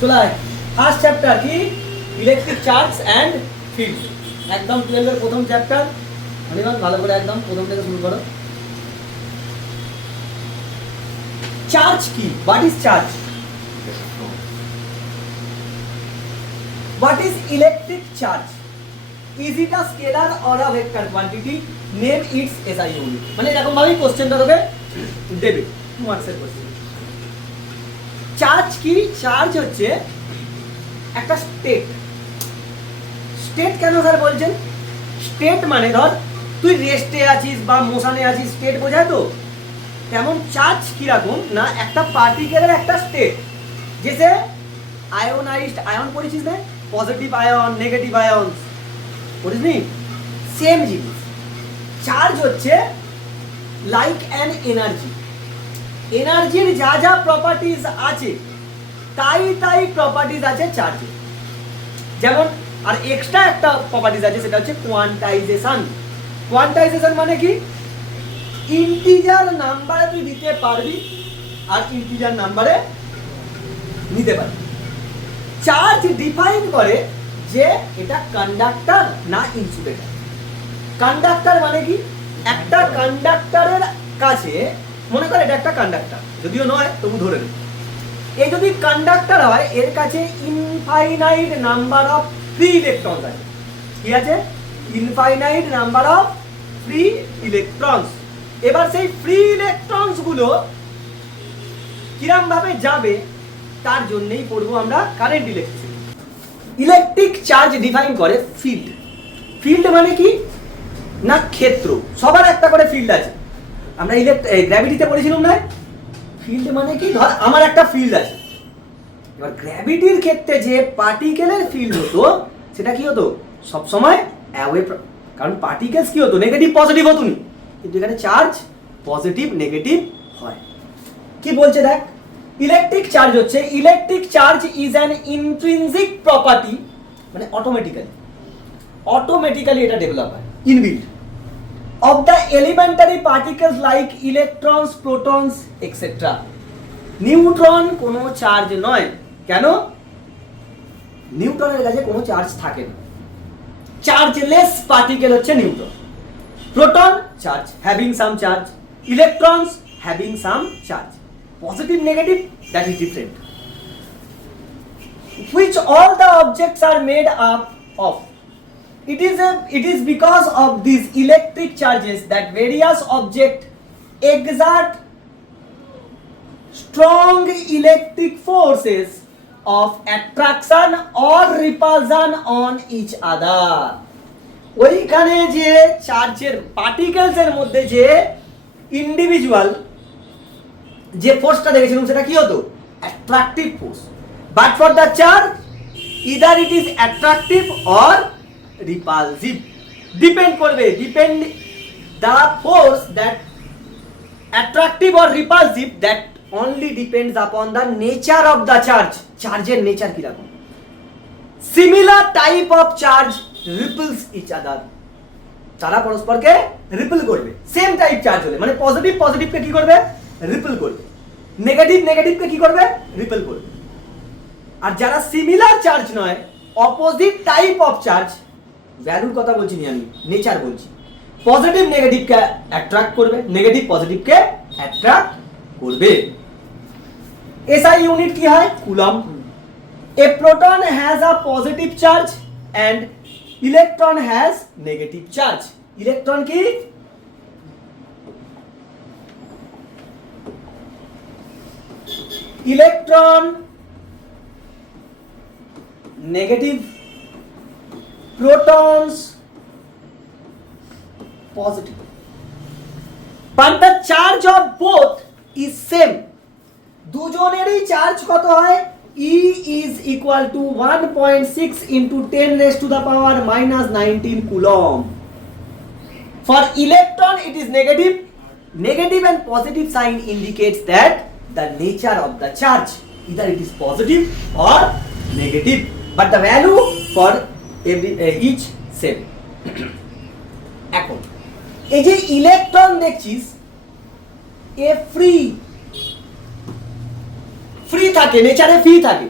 চলে আয় first chapter কি ইলেকট্রিক চার্জ অ্যান্ড ফিল্ড একদম 12 এর প্রথম চ্যাপ্টার অনির্বাণ ভালো করে একদম প্রথম থেকে শুরু করো চার্জ কি what is charge what is electric charge is it a scalar or a vector quantity name it's SI unit মানে এরকম ভাবেই কোশ্চেনটা তোকে দেবে 2 মার্কসের কোশ্চেন চার্জ কি চার্জ হচ্ছে একটা স্টেট স্টেট কেন স্যার বলছেন স্টেট মানে ধর তুই রেস্টে আছিস বা মোশনে আছিস স্টেট বোঝায় তো তেমন চার্জ কিরকম না একটা পার্টিকেলের একটা স্টেট যেসে আয়োনাইজড আয়ন পড়েছিস না পজিটিভ আয়ন নেগেটিভ আয়ন পড়িস নি সেম জিনিস চার্জ হচ্ছে লাইক অ্যান এনার্জি এনার্জির যা যা প্রপার্টিজ আছে তাই তাই প্রপার্টিজ আছে চার্জে যেমন আর এক্সট্রা একটা প্রপার্টিজ আছে সেটা হচ্ছে কোয়ান্টাইজেশন কোয়ান্টাইজেশন মানে কি ইন্টিজার নাম্বারে তুই দিতে পারবি আর ইন্টিজার নাম্বারে নিতে পারবি চার্জ ডিফাইন করে যে এটা কন্ডাক্টর না ইনসুলেটর কন্ডাক্টর মানে কি একটা কন্ডাক্টরের কাছে মনে কর এটা একটা কন্ডাক্টর যদিও নয় তবু ধরে নে এই যদি কন্ডাক্টর হয় এর কাছে infinite number of free electron আছে কি আছে infinite number of free electrons এবার সেই ফ্রি ইলেকট্রনস গুলো কিরম ভাবে যাবে তার জন্যই পড়বো আমরা current electricity electric charge define করে ফিল্ড ফিল্ড মানে কি না ক্ষেত্র সবার একটা করে ফিল্ড আছে আমরা গ্র্যাভিটিতে পড়েছিলাম না ফিল্ড মানে কি ধর আমার একটা ফিল্ড আছে এবার গ্র্যাভিটির ক্ষেত্রে যে পার্টিকেলের ফিল্ড হতো সেটা কি হতো সব সময় অ্যাওয়ে কারণ পার্টিকেলস কি হতো নেগেটিভ পজিটিভ হতো না কিন্তু এখানে চার্জ পজিটিভ নেগেটিভ হয় কি বলছে দেখ ইলেকট্রিক চার্জ হচ্ছে electric charge is an intrinsic property মানে অটোমেটিক্যালি এটা ডেভেলপ হয় inbuilt of the elementary particles like electrons, protons, etc. Neutron কোনো চার্জ নয় কেন নিউটনের কাছে কোনো চার্জ থাকে না চার্জলেস পার্টিকেল হচ্ছে neutron proton charge having some charge electrons having some charge positive negative that is different which all the objects are made up of It is because of these electric charges that various objects exert strong electric forces of attraction or repulsion on each other. ওইখানে যে চার্জের particles এর মধ্যে যে individual যে ফোর্সটা দেখেছিলাম সেটা কি হতো attractive force but for the charge either it is attractive or repulsive depend the force that attractive or repulsive that only depends upon the nature of the charge nature ki rakom similar type of charge repels each other তারা পরস্পরকে repel করবে same type charge হলে মানে positive কে কি করবে repel করবে negative কে কি করবে রিপেল করবে আর যারা সিমিলার চার্জ নয় অপোজিট টাইপ অফ চার্জ ভ্যালুর কথা বলছি না আমি নেচার বলছি পজিটিভ নেগেটিভকে অ্যাট্রাক্ট করবে নেগেটিভ পজিটিভকে অ্যাট্রাক্ট করবে এসআই ইউনিট কি হয় coulomb a proton has a positive charge and electron has negative charge electron কি electron negative protons positive but the charge of both is same দুজনেরই charge কত হয় E is equal to 1.6 into 10 raised to the power minus 19 coulomb for electron it is negative and positive sign indicates that the nature of the charge either it is positive or negative but the value for each same এখন এই যে electron দেখছিস এ free থাকে নেচারে free থাকে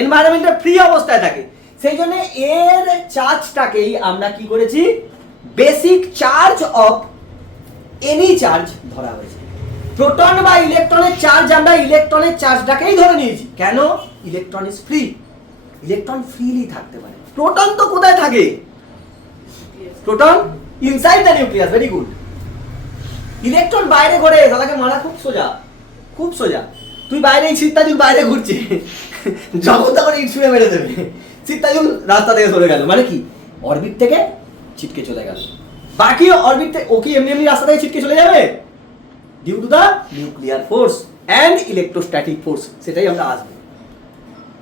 এনভায়রনমেন্টে free অবস্থায় থাকে, সেই জন্য এর চার্জটাকেই আমরা কি করেছি, basic charge of any charge ধরা হয়েছে। প্রোটন বা ইলেকট্রনের চার্জ আমরা ইলেকট্রনের চার্জটাকেই ধরে নিয়েছি। কেন? Electron is free, electron freely থাকতে পারে। প্রোটন তো কোথায় থাকে? Proton inside the nucleus, very good. Electron বাইরে ঘোরে, তাকে মারা খুব সোজা, খুব সোজা। তুই বাইরে সিত্তাজুল বাইরে ঘুরছে, যখন তখন ইট ছুঁড়ে মেরে দেবে, সিত্তাজুল রাস্তা থেকে সরে গেল, মানে কি অরবিট থেকে ছিটকে চলে গেল। বাকি অরবিট থেকে ও কি এমনি এমনি রাস্তা থেকে ছিটকে চলে যাবে? Due to the nuclear force and electrostatic force, সেটাই আমরা আসবো।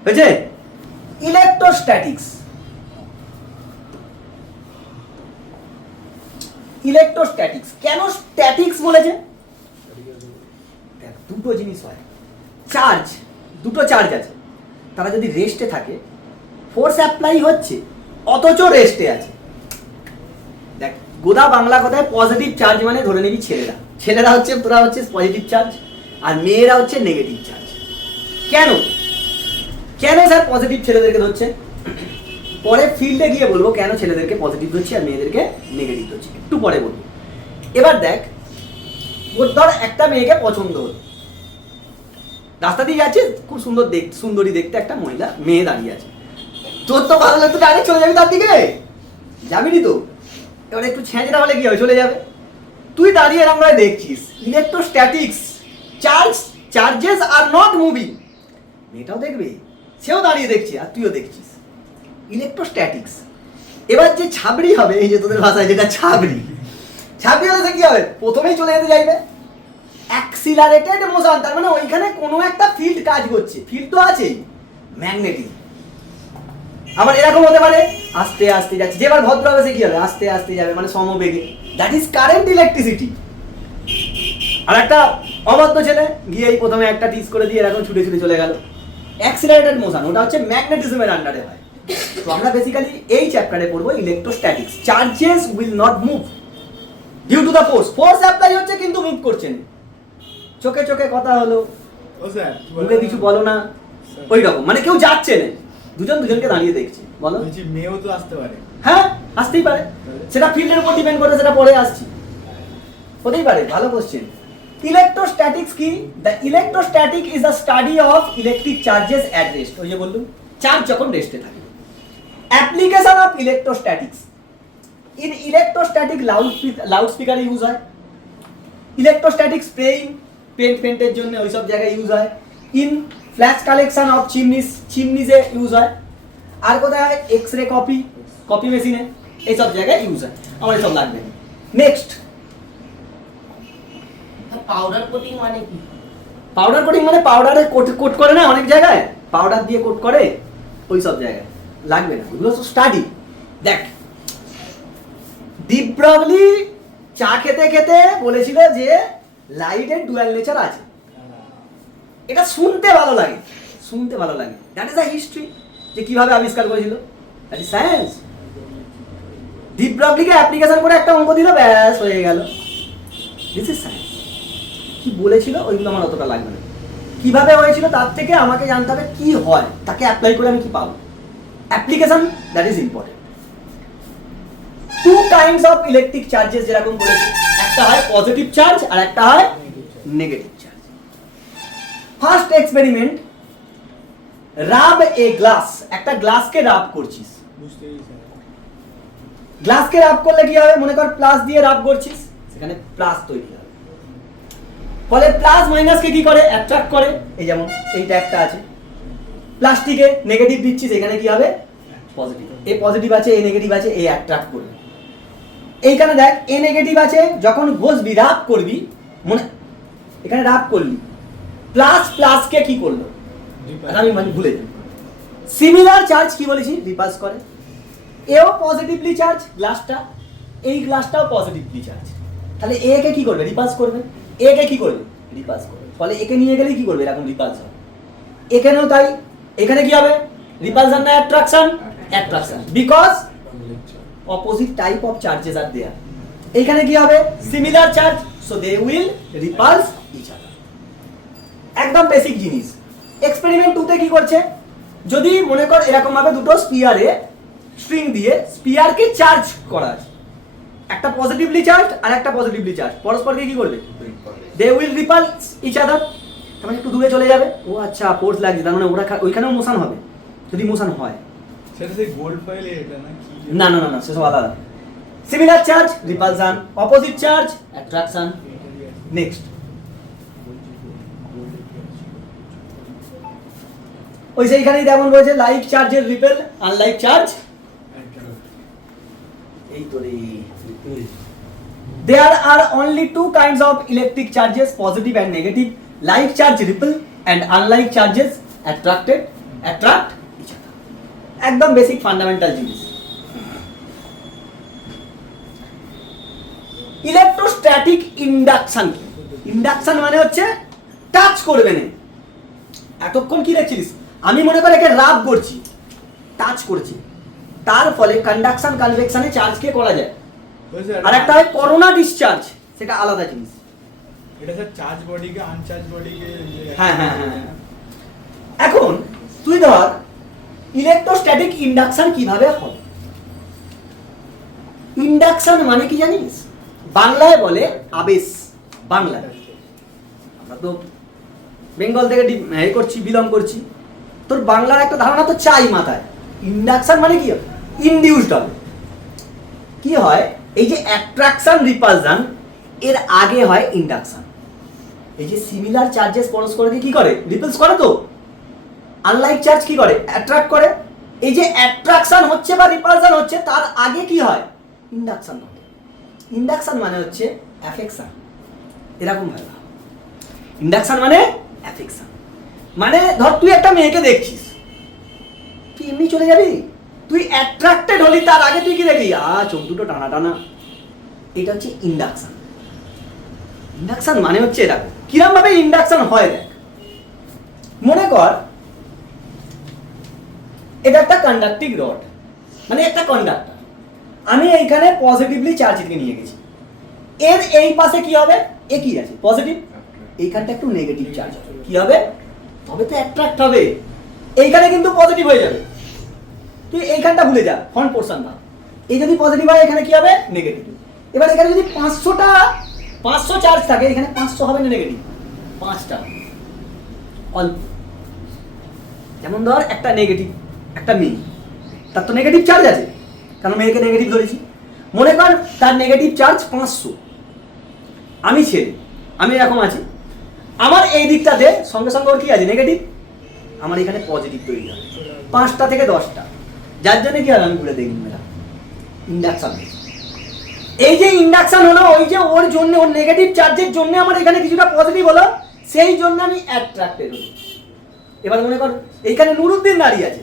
হয়েছে? ইলেকট্রোস্ট্যাটিক্স, ইলেকট্রোস্ট্যাটিক্স কেন স্ট্যাটিক্স বলেছে? দুটো জিনিস হয়, চার্জ, দুটো চার্জ আছে, তারা যদি রেস্টে থাকে, ফোর্স অ্যাপ্লাই হচ্ছে অথচ রেস্টে আছে। দেখ গোদা বাংলা কথায় পজিটিভ চার্জ মানে ধরে নিবি ছেলেরা, ছেলেরা হচ্ছে, তোরা হচ্ছে পজিটিভ চার্জ, আর মেয়েরা হচ্ছে নেগেটিভ চার্জ। কেন কেন স্যার পজিটিভ ছেলেদেরকে ধরছে? পরে ফিল্ডে গিয়ে বলবো কেন ছেলেদেরকে পজিটিভ ধরছে আর মেয়েদেরকে নেগেটিভ ধরছে, একটু পরে বলবো। এবার দেখ, ওর ধর একটা মেয়েকে পছন্দ হলো, রাস্তা দিয়ে যাচ্ছে, খুব সুন্দর সুন্দরী দেখতে একটা মহিলা মেয়ে দাঁড়িয়ে আছে, তোর তো ভালো লাগতো, ডাইরেক্ট চলে যাবি তার দিকে, যাবিনি তো। এবার একটু ছেঁচড়া হলে কি হবে, চলে যাবে। তুই দাঁড়িয়ে এরকম করে দেখছিস, electrostatics, charges are not moving. মেয়েটাও দেখবে, সেও দাঁড়িয়ে দেখছে আর তুইও দেখছিস, ইলেকট্রোস্ট্যাটিক্স। এবার যে ছাবড়ি হবে, এই যে তোদের ভাষায় যেটা ছাবড়ি, ছাবড়ি হলে সে কি হবে, প্রথমেই চলে যেতে চাইবে। অ্যাক্সিলারেটেড মোশন, তার মানে ওইখানে কোনো একটা ফিল্ড কাজ করছে, ফিল্ড তো আছেই, ম্যাগনেটিক। আবার এরকম হতে পারে আস্তে আস্তে যাচ্ছে, যেবার ভদ্র হবে সে কি হবে, আস্তে আস্তে যাবে, মানে সমবেগে, দ্যাট ইজ কারেন্ট ইলেকট্রিসিটি। আর একটা অবাধ্য ছেলে গিয়েই প্রথমে একটা টিচ করে দিয়ে এরকম ছুটে ছুটে চলে গেল, অ্যাক্সিলারেটেড মোশন, ওটা হচ্ছে ম্যাগনেটিজমের আন্ডারে হয়। তো আমরা বেসিক্যালি এই চ্যাপ্টারে পড়বো electrostatics, charges will not move due to the force, force apply হচ্ছে কিন্তু মুভ করছে না। চোখে চোখে কথা হলো, মুখে কিছু বলো না, ওই রকম, মানে কেউ যাচ্ছে না, দুজন দুজনকে দাঁড়িয়ে দেখছে। বলো, মেয়েও তো আসতে পারে। হ্যাঁ আসতেই পারে, সেটা ফিল্ডের উপর ডিপেন্ড করে, সেটা পরে আসছি, হতেই পারে। ভালো কোশ্চেন। ইলেকট্রোস্ট্যাটিক্স কি? The electrostatic is the study of electric charges at rest. ওই যে বললুম, চার্জ যখন রেস্টে থাকে। Application of electrostatics, in electrostatic লাউডস্পিকারে ইউজ হয়, ইলেকট্রোস্ট্যাটিক স্প্রেইং, পেন্টের জন্য ওই সব জায়গায় ইউজ হয়, ইন ফ্ল্যাশ কালেকশন অফ চিমনিজে ইউজ হয়, আর কোথায় হয়, এক্স রে কপি মেশিনে, এইসব জায়গায় ইউজ হয়। আমার এসব লাগবে না। নেক্সট, পাউডার কোটিং মানে কি? পাউডার কোটিং মানে পাউডারে কোট করে না অনেক জায়গায়, পাউডার দিয়ে কোট করে, ওই সব জায়গায় লাগবে না, ওগুলো তো স্টাডি। দেখ দীপ ব্রগলি চা খেতে খেতে বলেছিল যে লাইটের ডুয়াল নেচার আছে। এটা শুনতে ভালো লাগে, শুনতে ভালো লাগে, দ্যাট ইজ আ হিস্ট্রি, যে কিভাবে আবিষ্কার করেছিল, দ্যাট ইজ সায়েন্স। দীপ ব্রগলিকে অ্যাপ্লিকেশন করে একটা অঙ্ক দিল, ব্যাস হয়ে গেল, দিস ইজ সায়েন্স। কি বলেছিল ওইগুলো আমার অতটা লাগবে না, কিভাবে হয়েছিল তার থেকে আমাকে জানতে হবে কি হয়, তাকে অ্যাপ্লাই করে আমি কি পাবো, application, that is important. Two kinds of electric charges, যেরকম বলেছি, একটা হয় পজিটিভ চার্জ আর একটা হয় negative charge. First experiment, rub a glass, একটা গ্লাসকে রাব করছিস, গ্লাসকে রাব করলে কি হবে, মনে কর প্লাস দিয়ে রাব করছিস, সেখানে প্লাস তৈরি হবে, ফলে প্লাস মাইনাসকে কি করে, অ্যাট্রাক্ট করে। এই যেমন এইটা একটা আছে, প্লাস্টিকে নেগেটিভ দিচ্ছিস, এখানে কি হবে, পজিটিভ, এ পজিটিভ আছে, এ নেগেটিভ আছে, এ অ্যাট্রাক্ট করবে। এইখানে দেখ এ নেগেটিভ আছে, যখন ঘষবি রাব করবি, মনে এখানে রাব করলি, প্লাস প্লাসকে কি করলো, আমি মানে ভুলে যাই। সিমিলার চার্জ কি বলেছি, রিপালস করে। এও পজিটিভলি চার্জ গ্লাসটা, এই গ্লাসটাও পজিটিভলি চার্জ, তাহলে এ কে কি করবে, রিপালস করবে, এ কে কি করবে, রিপালস করবে, ফলে একে নিয়ে গেলে কি করবে, এরকম রিপালস হবে। এখানেও তাই, এখানে কি হবে, রিপালশন না attraction, attraction, because opposite type of charges are there. এখানে কি হবে, similar charge, so they will repulse each other. একদম বেসিক জিনিস। এক্সপেরিমেন্ট 2 তে কি করছে, যদি মনে কর এরকম ভাবে দুটো স্পিয়ারে স্ট্রিং দিয়ে স্পিয়ারকে চার্জ করা আছে, একটা পজিটিভলি চার্জ আর একটা পজিটিভলি চার্জ, পরস্পরকে কি করবে? They will repulse each other. তার মানে একটু দূরে চলে যাবে। ও আচ্ছা, ফোর্স লাগছে, তার মানে ওরা ওইখানেও মোশন হবে যদি মোশন হয়। সেটা সেই গোল্ড ফাইলে এটা না কি? না না না না, সেসব আলাদা। Similar charge repulsion, opposite charge attraction. Next, ওই সেইখানেই যেমন রয়েছে লাইক চার্জের রিপেল, আনলাইক চার্জ। এই তো রে, there are only two kinds of electric charges, positive and negative. Like charge repel and unlike charges attract each other. একদম basic fundamental জিনিস। ইলেকট্রোস্ট্যাটিক ইন্ডাকশন কি? ইন্ডাকশন মানে হচ্ছে টাচ করবে না। এতক্ষণ কি দেখছিস? আমি মনে করে একে রাব করছি, টাচ করছি, তার ফলে কন্ডাকশন কনভেকশনে চার্জকে করা যায়। আর একটা হয় করোনা ডিসচার্জ, সেটা আলাদা জিনিস। এটা স্যার চার্জ বডিকে আনচার্জ বডিকে। হ্যাঁ হ্যাঁ হ্যাঁ। এখন তুই ধর ইলেকট্রোস্ট্যাটিক ইন্ডাকশন কিভাবে হবে? ইন্ডাকশন মানে কি জানিস? বাংলায় বলে আবেশ। বাংলায়, আমরা তো বেঙ্গল থেকে করছি, বিলং করছি, তোর বাংলার একটা ধারণা তো চাই মাথায়। ইন্ডাকশন মানে কি? ইনডিউসড হবে। কি হয়, এই যে অ্যাট্রাকশন রিপালশন এর আগে হয় ইন্ডাকশন। এই যে সিমিলার চার্জেস পরস্পরকে কি করে? রিপেলস করে। তো আনলাইক চার্জ কি করে? অ্যাট্রাক্ট করে। এই যে অ্যাট্রাকশন হচ্ছে বা রিপালশন হচ্ছে, তার আগে কি হয়? ইন্ডাকশন হয়। ইন্ডাকশন মানে হচ্ছে অ্যাফেকশন। এরকম ভাবে ইন্ডাকশন মানে অ্যাফেকশন। মানে ধর তুই একটা মেয়েকে দেখছিস, তুই এমনি চলে যাবি? তুই অ্যাট্রাক্টেড হলি, তার আগে তুই কি দেখবি? চোখ দুটো টানা টানা। এটা হচ্ছে ইন্ডাকশন। ইন্ডাকশন মানে হচ্ছে এটা। কিরম ভাবে ইন্ডাকশন হয় দেখ। মনে কর এটা একটা কন্ডাক্টিং রড, মানে একটা কন্ডাক্টর। আমি এইখানে পজিটিভলি চার্জ থেকে নিয়ে গেছি, এর এই পাশে কি হবে? একই আছে পজিটিভ, এইখানটা একটু নেগেটিভ চার্জ হবে। কি হবে? তবে তো অ্যাট্রাক্ট হবে। এইখানে কিন্তু পজিটিভ হয়ে যাবে। তুই এইখানটা ভুলে যা, ফ্রন্ট পোর্শন না। এই যদি পজিটিভ হয়, এখানে কি হবে? নেগেটিভ। এবার এখানে যদি 500 চার্জ থাকে, এখানে 500 হবে না নেগেটিভ? 5টা অল্প। যেমন ধর একটা নেগেটিভ, একটা মেয়ে, তার তো নেগেটিভ চার্জ আছে, কারণ মেয়েকে নেগেটিভ ধরেছি। মনে কর তার নেগেটিভ চার্জ 500। আমি ছেলে, আমি এরকম আছি, আমার এই দিকটাতে সঙ্গে সঙ্গে ওর কি আছে? নেগেটিভ। আমার এখানে পজিটিভ তৈরি হবে 5টা থেকে 10টা, যার জন্য কি হবে? আমি ঘুরে দেখি মেয়েরা ইন্ডাকশন। এই যে ইন্ডাকশন হলো, ওই যে ওর জন্য, ওর নেগেটিভ চার্জের জন্য আমার এখানে কিছুটা পজিটিভ হলো, সেই জন্য আমি অ্যাট্রাক্টেড হলো। এবার মনে কর এইখানে নুরুদ্দিন দাঁড়িয়ে আছে,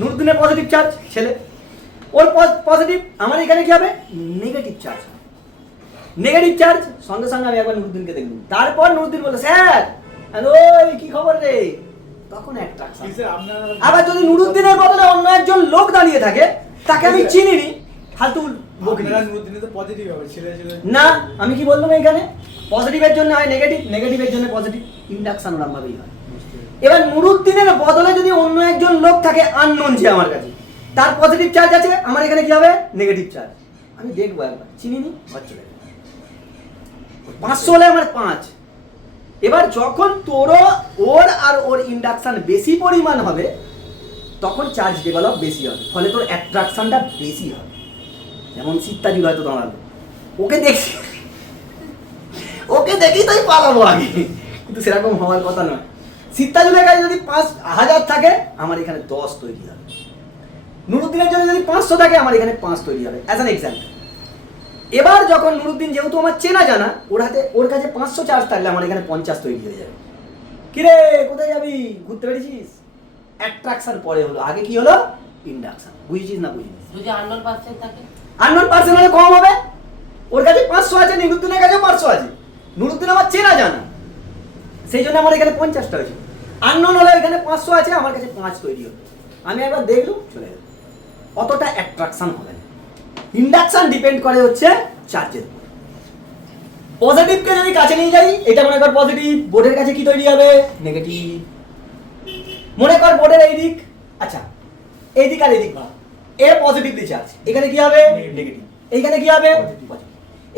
নুরুদ্দিনের পজিটিভ চার্জ, ছেলে, ওর পজিটিভ, আমার এখানে কি হবে? Negative charge. নেগেটিভ চার্জ সঙ্গে সঙ্গে আমি একবার নুরুদ্দিনকে দেখলাম, তারপর নুরুদ্দিন বলে, স্যার হ্যালো কি খবর রে? তখন অ্যাট্রাকশন। আবার যদি নুরুদ্দিনের বদলে অন্য একজন লোক দাঁড়িয়ে থাকে, তাকে আমি চিনিনি, ফালতু না। আমি কি বললাম? এখানে পজিটিভের জন্য হয় নেগেটিভ, নেগেটিভের জন্য পজিটিভ। ইন্ডাকশন ওরকম ভাবেই হয়। এবার নুরুদ্দিনের বদলে যদি অন্য একজন লোক থাকে, আননোন যে আমার কাছে, তার পজিটিভ চার্জ আছে, আমার এখানে কি হবে? Negative charge. আমি দেখবো একবার, চিনিনি, চলে 500 হলে আমার 5। এবার যখন তোরও ওর আর ওর ইন্ডাকশন বেশি পরিমাণ হবে, তখন চার্জ ডেভেলপ বেশি হবে, ফলে তোর অ্যাট্রাকশনটা বেশি হবে। যেমন সিত্তাজুল হয়তো দাঁড়ালো, ওকে দেখি তাই পালাবো আগে, কিন্তু সেরকম হওয়ার কথা নয়। সিত্তাজুলের কাছে যদি 5000 থাকে, আমার এখানে 10 তৈরি হবে। নুরুদ্দিনের জন্য যদি 500 থাকে, আমার এখানে 5 তৈরি হবে, অ্যাজ অ্যান এক্সাম্পল। এবার যখন নুরুদ্দিন যেহেতু আমার চেনা জানা, ওর কাছে 500 চার্জ থাকলে আমার এখানে 50 তৈরি হয়ে যাবে। কিরে কোথায় যাবি? ঘুরতে পেরেছিস? অ্যাট্রাকশন পরে হলো, আগে কি হলো? ইন্ডাকশন। বুঝেছিস না বুঝিস? যদি আননোন পার্সন থাকে, আননোন পার্সন হলে কম হবে। ওর কাছে 500 আছে, নুরুদ্দিনের কাছেও 500 আছে, নুরুদ্দিন আমার চেনা জানা, সেই জন্য আমার এখানে 50টা হয়েছে। আননোন হলে এখানে 500 আছে, আমার কাছে 5 তৈরি হলো। আমি একবার দেখলুম, চলে গেল। অতটা অ্যাট্রাকশন হবে না। ইন্ডাকশন ডিপেন্ড করে হচ্ছে চার্জের উপর। পজিটিভকে যদি কাছে নিয়ে যাই, এটা মনে কর পজিটিভ, বোর্ডের কাছে কি তৈরি হবে? নেগেটিভ। মনে কর বোর্ডের এই দিক, আচ্ছা এই দিক আর এই দিক ভাগ, এ পজিটিভলি চার্জ, এখানে কি হবে নেগেটিভ, এইখানে কি হবে পজিটিভ,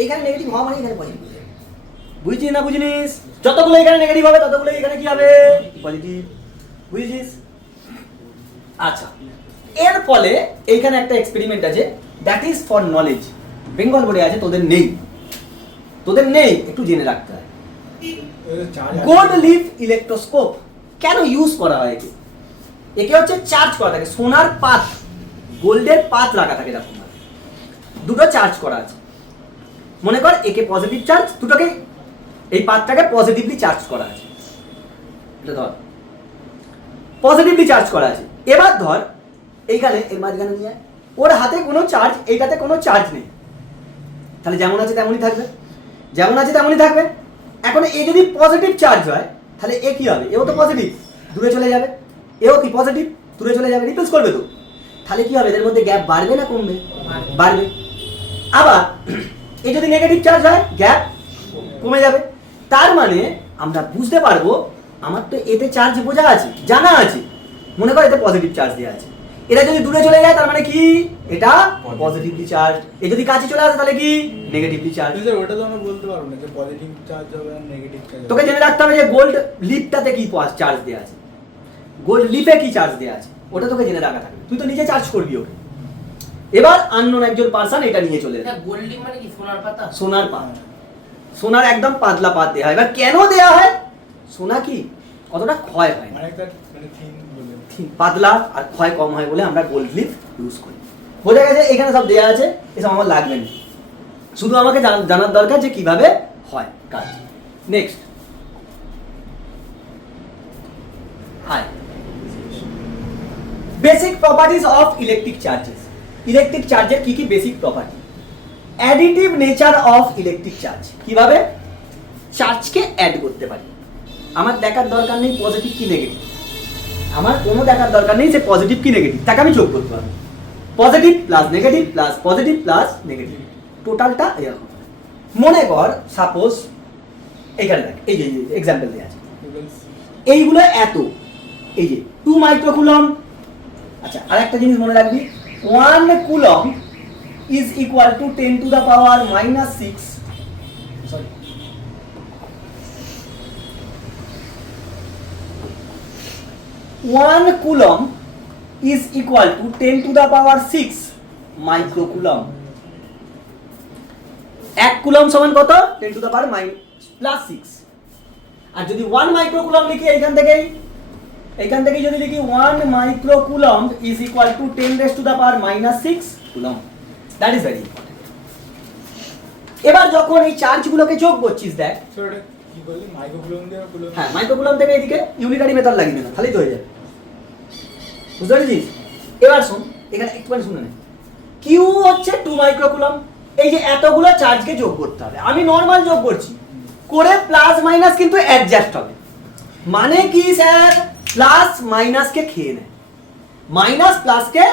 এইখানে নেগেটিভ হওয়া মানে এখানে পজিটিভ, বুঝছিস না বুঝিনিস? যতগুলো এখানে নেগেটিভ হবে ততগুলো এখানে কি হবে পজিটিভ, বুঝেছিস? আচ্ছা, এর ফলে এইখানে একটা এক্সপেরিমেন্ট আছে, that is for knowledge, Bengal বোর্ডে আছে, তোদের নেই, একটু জেনে রাখতে হয়। গোল্ড লিফ ইলেকট্রোস্কোপ কেন ইউজ করা হয় একে? একে হচ্ছে চার্জ করা থাকে, সোনার পাত, গোল্ডের পাত রাখা থাকে, এরকম দুটো চার্জ করা আছে। মনে কর একে পজিটিভ চার্জ, দুটোকে এই পাতটাকে পজিটিভলি চার্জ করা আছে, এটা ধর পজিটিভলি চার্জ করা আছে। এবার ধর এইখানে এর মাঝখানে নিয়ে ওর হাতে কোনো চার্জ, এইটাতে কোনো চার্জ নেই, তাহলে যেমন আছে তেমনই থাকবে, যেমন আছে তেমনই থাকবে। এখন এ যদি পজিটিভ চার্জ হয় তাহলে এ কি হবে? এও তো পজিটিভ, দূরে চলে যাবে, এও কি পজিটিভ, দূরে চলে যাবে, রিপেলস করবে তো, তাহলে কি হবে? এদের মধ্যে গ্যাপ বাড়বে না কমবে? বাড়বে। আবার এ যদি নেগেটিভ চার্জ হয় গ্যাপ কমে যাবে। তার মানে আমরা বুঝতে পারবো, আমার তো এতে চার্জ বোঝা আছে, জানা আছে, মনে কর এতে পজিটিভ চার্জ দেওয়া আছে, এরা যদি দূরে চলে যায় তার মানে কি এটা পজিটিভলি চার্জ, এ যদি কাছে চলে আসে তাহলে কি নেগেটিভলি চার্জ। ওটা তো আমরা বলতে পারবো না যে পজিটিভ চার্জ হবে আর নেগেটিভ চার্জ। তোকে জেনে রাখতে হবে যে গোল্ড লিফটাতে কি চার্জ দেওয়া আছে, গোল্ড লিফে কি চার্জ দেওয়া আছে, ওটা তোকে জেনে রাখা থাকবে, তুই তো নিজে চার্জ করবি ওকে। এবার আননোন একজন পার্সন এটা নিয়ে চলে যায়, গোল্ড লিফ মানে কি? সোনার পাতা? সোনার পাত, সোনার একদম পাতলা পাত দেওয়া হয়। এবার কেন দেওয়া হয়? সোনা কি কতটা ক্ষয় হয় না, মানে একটা মানে থিন বলে পাতলা আর ক্ষয় কম হয় বলে আমরা গোল্ড লিফ ইউজ করি। বোঝা গেছে? এখানে সব দেওয়া আছে, এসব আমার লাগবে না, শুধু আমাকে জানার দরকার যে কিভাবে হয় কাজ। Next, high basic properties of electric charges. Electric চার্জের কি কি basic property? Additive nature of electric charge, কিভাবে চার্জকে অ্যাড করতে পারি। আমার দেখার দরকার নেই পজিটিভ কি নেগেটিভ, আমার কোনো দেখার দরকার নেই যে পজিটিভ কি নেগেটিভ, তাকে আমি যোগ করতে পারবো, positive plus negative plus positive plus negative, টোটালটা এরকম। মনে কর সাপোজ এখানে দেখ, এই যে এক্সাম্পল দেওয়া আছে, এইগুলো এত, এই যে 2 মাইক্রোকুলম। আচ্ছা, আর একটা জিনিস মনে রাখবি, 1 coulomb is equal two 10 to the power -6, sorry 1 coulomb is equal to 10 to the power 6 microcoulomb. 1 coulomb সমান কত? 10 to the power +6। আর যদি 1 মাইক্রোকুলম লিখি এইখান থেকে যদি লিখি 1 microcoulomb is equal to 10 raised to the power -6 coulomb. That is very important. এবার যখন এই চার্জগুলোকে যোগ করছিস, দেখ ওটা কি বললি, মাইক্রোকুলম দিয়ে কুলম, হ্যাঁ মাইক্রোকুলম থেকে এদিকে ইউনিটারি মেথড লাগিয়ে না, খালি তো হয়ে যাবে, বুঝতে পেরেছিস? এবার শোন, এখানে একটুখানি শুনে নে, কিউ হচ্ছে 2 মাইক্রোকুলম, এই যে এতগুলো চার্জকে যোগ করতে হবে, আমি নর্মাল যোগ করছি, করে প্লাস মাইনাস কিন্তু অ্যাডজাস্ট হবে। মানে কি স্যার? প্লাস মাইনাসকে খেয়ে নেয়, মাইনাস প্লাসকে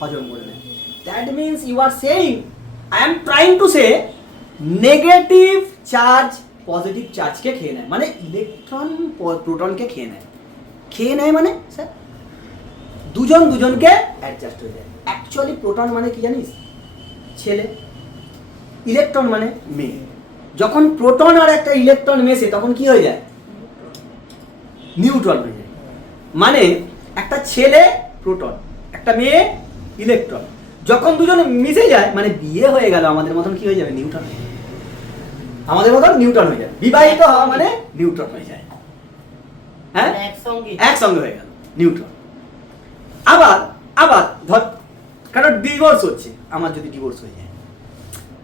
হজম করে নেয়। That means you are saying, I am trying to say, negative charge positive চার্জকে খেয়ে নেয়, মানে ইলেকট্রন প্রোটনকে খেয়ে নেয় মানে স্যার দুজন দুজনকে অ্যাডজাস্ট হয়ে যায়। অ্যাকচুয়ালি প্রোটন মানে কি জানিস? ছেলে, ইলেকট্রন মানে মেয়ে। যখন প্রোটন আর একটা ইলেকট্রন মেশে তখন কি হয়ে যায়? নিউট্রন হয়ে যায়। মানে একটা ছেলে প্রোটন, একটা মেয়ে ইলেকট্রন, যখন দুজন মিশে যায় মানে বিয়ে হয়ে গেল, আমাদের মতন কি হয়ে যাবে? নিউট্রন হয়ে যাবে, আমাদের মতন নিউট্রন হয়ে যাবে। বিবাহিত হওয়া মানে নিউট্রন হয়ে যায়, হ্যাঁ একসঙ্গে হয়ে গেল নিউট্রন। আবার ধর কারণ ডিভোর্স হচ্ছে, আমার যদি ডিভোর্স হয়ে যায়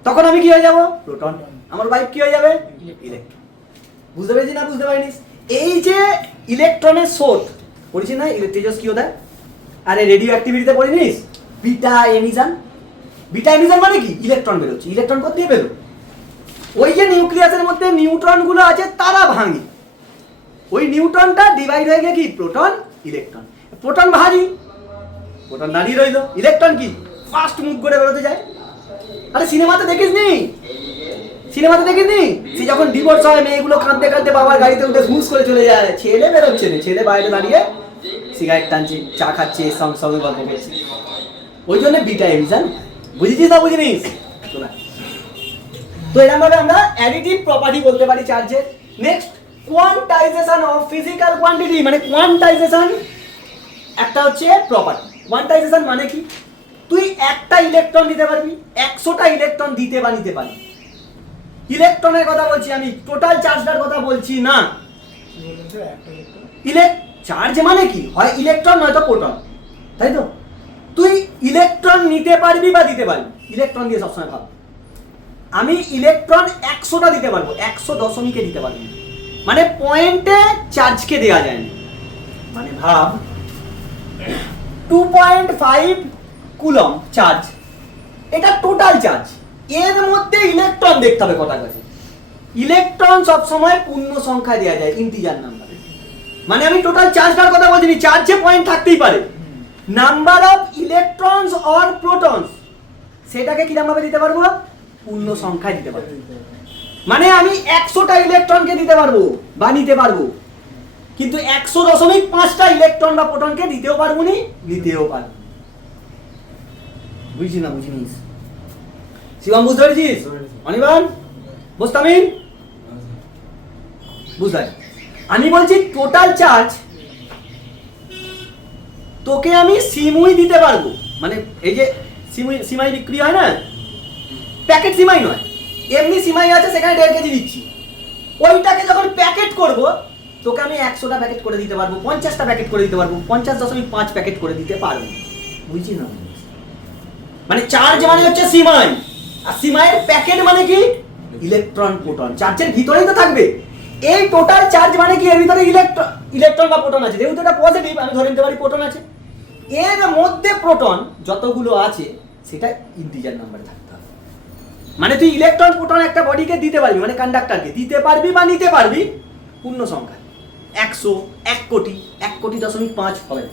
তখন আমি কি হয়ে যাব? প্রোটন। আমার ওয়াইফ কি হয়ে যাবে? ইলেকট্রন। বুঝতে পেরেছি না বুঝতে পারিস? এই যে ইলেকট্রনের স্রোত পড়িস না, তেজস্ক্রিয় দেয়, আরে রেডিও অ্যাক্টিভিটিতে পড়িনিস বিটা এমিশন। বিটা এমিশন মানে কি? ইলেকট্রন বেরোচ্ছে, ইলেকট্রন কোথা দিয়ে বেরোয়? ওই যে নিউক্লিয়াসের মধ্যে নিউট্রন গুলো আছে তারা ভাঙে, ওই নিউট্রনটা ডিভাইড হয়ে গিয়ে কি প্রোটন ইলেকট্রন। প্রোটন ভারী, প্রোটন দাঁড়িয়ে রইলো, ইলেকট্রন কি ফাস্ট মুভ করে বেরোতে যায়। আরে সিনেমাতে দেখিসনি? সে যখন ডিভোর্স হয় মেয়েগুলো কাঁদতে কাঁদতে বাবার গাড়িতে উঠে ঘুষ করে চলে যায়, ছেলে বেরোচ্ছে না, ছেলে বাইরে দাঁড়িয়ে সিগারেট টানছে, চা খাচ্ছে, এর সঙ্গে সঙ্গে গল্প করছে, ওই জন্য বিটা এম, জান বুঝেছিস না বুঝিনিস? তো এরকম ভাবে আমরা অ্যাডিটিভ প্রপার্টি বলতে পারি চার্জের। Next, quantisation of physical quantity, মানে কোয়ান্টাইজেশন একটা হচ্ছে প্রপার্টি। কোয়ান্টাইজেশন মানে কি? তুই একটা ইলেকট্রন দিতে পারবি, 100টা ইলেকট্রন দিতে বা নিতে পারবি। ইলেকট্রনের কথা বলছি আমি, টোটাল চার্জটার কথা বলছি না। কি বললেন স্যার, একটা ইলেকট্রন? চার্জ মানে কি হয়? ইলেকট্রন নয়তো প্রোটন, তাই তো? তুই ইলেকট্রন নিতে পারবি বা দিতে পারবি, ইলেকট্রন দিয়ে সবসময় ভাব। আমি ইলেকট্রন 100টা দিতে পারবো, 100 দশমিকে দিতে পারবো না। মানে পয়েন্টে চার্জকে দেওয়া যায় না। মানে ভাব 2.5 কুলম চার্জ, এটা টোটাল চার্জ। এর মধ্যে ইলেকট্রন দেখতে হবে কটা আছে। ইলেকট্রন সবসময় পূর্ণ সংখ্যায় দেওয়া যায়, ইন্টিজার নাম্বার। মানে আমি টোটাল চার্জটার কথা বলছি, চার্জে পয়েন্ট থাকতেই পারে। Number of electrons or protons, সেটাকে কিরকম ভাবে দিতে পারবো? পূর্ণ সংখ্যায় দিতে পারবো। মানে আমি 100টা ইলেকট্রনকে দিতে পারবো বা নিতে পারবো, কিন্তু 100.5টা ইলেকট্রন বা প্রোটনকে দিতেও পারবো নি, নিতেও পারবো। বুঝছি না বুঝিনিস? শিবম বুঝতে পেরেছিস? অনির্বাণ, মুস্তামিন বুঝতে? আমি বলছি টোটাল চার্জ তোকে আমি সিমুই দিতে পারবো। মানে এই যে সিমাই বিক্রি হয় না, প্যাকেট সিমাই নয়, এমনি সিমাই আছে, সেখানে 1.5 কেজি দিচ্ছি। ওইটাকে যখন প্যাকেট করব, তোকে আমি 100টা প্যাকেট করে দিতে পারবো, 50টা প্যাকেট করে দিতে পারবো, 50.5 প্যাকেট করে দিতে পারবো। বুঝছি না? মানে চার্জ মানে হচ্ছে সিমাই, আর সিমাইয়ের প্যাকেট মানে কি? Electron proton. চার্জের ভিতরেই তো থাকবে। এই টোটাল চার্জ মানে কি? এর ভিতরে ইলেকট্রন বা প্রোটন আছে। যেহেতু এটা পজিটিভ, আমি ধরে নিতে পারি প্রোটন আছে। এর মধ্যে প্রোটন যতগুলো আছে সেটা ইন্টিজার নাম্বার থাকতে হবে। মানে তুই ইলেকট্রন প্রোটন একটা বডিকে দিতে পারবি, মানে কন্ডাক্টরকে দিতে পারবি বা নিতে পারবি পূর্ণ সংখ্যা। 100, 1 কোটি, 1.5 হবে না।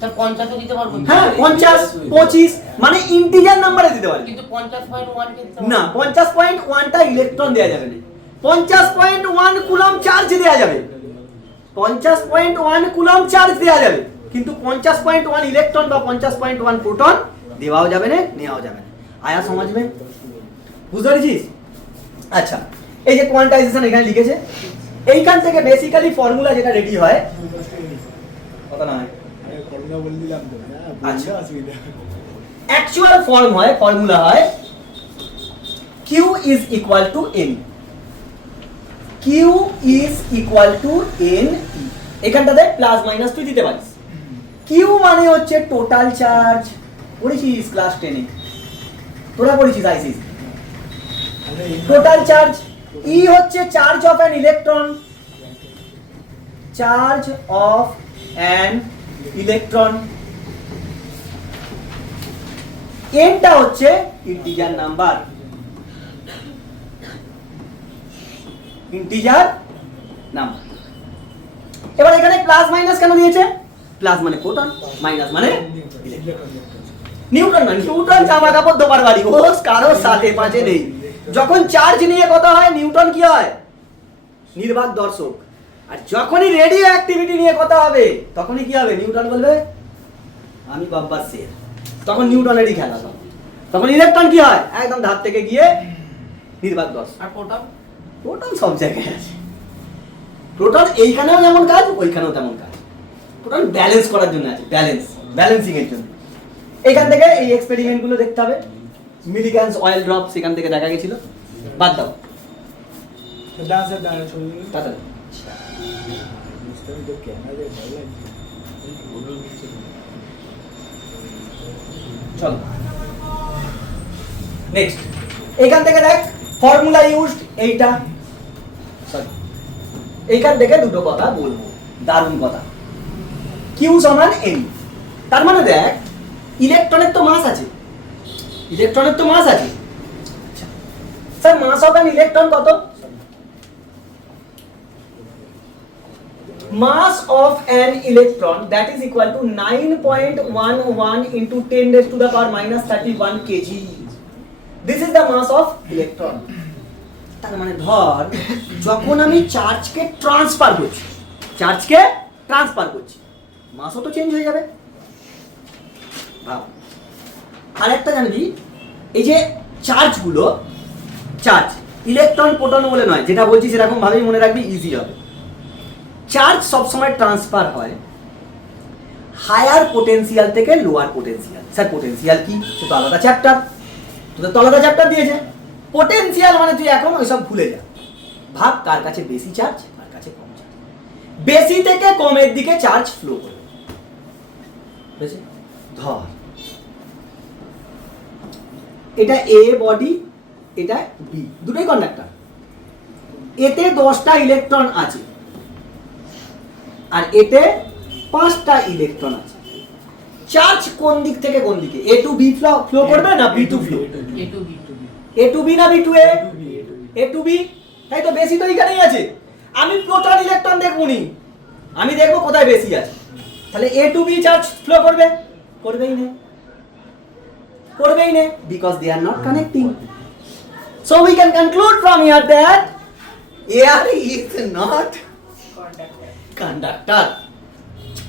তার 50 দিতে পারবো। হ্যাঁ, 50, 25 মানে ইন্টিজার নাম্বারে দিতে পারবি। কিন্তু 50.1 কে দিতে না, 50.1টা ইলেকট্রন দেয়া যাবে না। 50.1 কুলম চার্জ দেয়া যাবে, 50.1 কুলম চার্জ দেয়া যাবে, কিন্তু 50.1 ইলেকট্রন বা 50.1 প্রোটন দেওয়াও যাবে না, নেওয়াও যাবে না। আয়া সমাজবে বুঝতে পেরেছিস? আচ্ছা, এই যে কোয়ান্টাইজেশন এখানে লিখেছে, এইখান থেকে বেসিক্যালি ফর্মুলা যেটা রেডি হয়, কথা না হয়, আরে ফর্মুলা বলে দিলাম তো। হ্যাঁ, আচ্ছা। অসুবিধা। অ্যাকচুয়াল ফর্মুলা হয় Q is equal to N, Q is equal to N। এখানটাতে প্লাস মাইনাস তুই দিতে পারিস। Q মানে হচ্ছে টোটাল চার্জ, পড়েছিস ক্লাস 10-এ, তোরা পড়েছিস আইসিস। Total charge. E হচ্ছে charge of an electron, charge of an electron. এনটা হচ্ছে ইন্টিজার নাম্বার, ইন্টিজার নাম্বার। এবার এখানে প্লাস মাইনাস কেন দিয়েছে? প্লাস মানে প্রোটন, মাইনাস মানে নিউটন। না, নিউটন জামা কাপড় দোপার বাড়ি, ও কারোর সাথে পাঁচে নেই। যখন চার্জ নিয়ে কথা হয়, নিউটন কি হয়? নির্বাক দর্শক। আর যখনই রেডিও অ্যাক্টিভিটি নিয়ে কথা হবে, তখনই কি হবে? নিউটন বলবে আমি বাব্বার শের। তখন নিউটনেরই খেলা। তখন ইলেকট্রন কি হয়? একদম ধার থেকে গিয়ে নির্বাক দর্শক। আর প্রোটন? প্রোটন সব জায়গায় আছে। প্রোটন এইখানেও যেমন কাজ, ওইখানেও তেমন কাজ। প্রোটন ব্যালেন্স করার জন্য আছে, ব্যালেন্সিং এর জন্য। এখান থেকে এই এক্সপেরিমেন্ট গুলো দেখতে হবে। মিলিগ্যান্স অয়েল ড্রপ সেখান থেকে দেখা গেছিল। বাদ দাও, দাঁড়া স্যার, দাঁড়া, ছবি তুলি। তাড়াতাড়ি। বুঝতে তো ক্যামেরা ভালো লাগছে। চলো নেক্সট। এখান থেকে দেখ ফর্মুলা ইউজড, এইটা সরি, এইখান থেকে দুটো কথা বলবো, দারুণ কথা। কিউ সমান এন। তার মানে দেখ, ইলেকট্রনের তো মাস আছে, sir mass of an electron কত? Mass of an electron that is equal to 9.11 into 10 raised to the power minus 31 kg. This is the mass of electron. তার মানে ধর, যখন আমি চার্জকে ট্রান্সফার করছি, মাসও তো চেঞ্জ হয়ে যাবে। ভাব আরেকটা জানবি, এই যে চার্জগুলো, চার্জ ইলেকট্রন প্রোটন বলে নয়, যেটা বলছি সেরকম ভাবেই মনে রাখবি, ইজি হবে। চার্জ সবসময় ট্রান্সফার হয় হায়ার পোটেনশিয়াল থেকে লোয়ার পোটেনশিয়াল। স্যার পোটেনশিয়াল কি? সে তো আলাদা চ্যাপ্টার, তোদের তো আলাদা চ্যাপ্টার দিয়েছে। পোটেনশিয়াল মানে তুই এখন ওইসব ভুলে যা। ভাব কার কাছে বেশি চার্জ, কার কাছে কম চার্জ। বেশি থেকে কমের দিকে চার্জ ফ্লো করবে। বুঝেছে? ধর এটা এ বডি, এটা বি, দুটোই কন্ডাক্টর। এতে 10টা ইলেকট্রন আছে আর এতে 5টা ইলেকট্রন আছে। চার্জ কোন দিক থেকে কোন দিকে? এ টু বি ফ্লো করবে না বি টু ফ্লো? এ টু বি না বি টু এ? এ টু বি। তাই তো, বেশি তো এখানেই আছে। আমি প্রোটন ইলেকট্রন দেখবো নি, আমি দেখবো কোথায় বেশি আছে। তাহলে এ টু বি চার্জ ফ্লো করবে? করবেই না, করবেই না, because they are not connecting. So we can conclude from here that air is not conductor.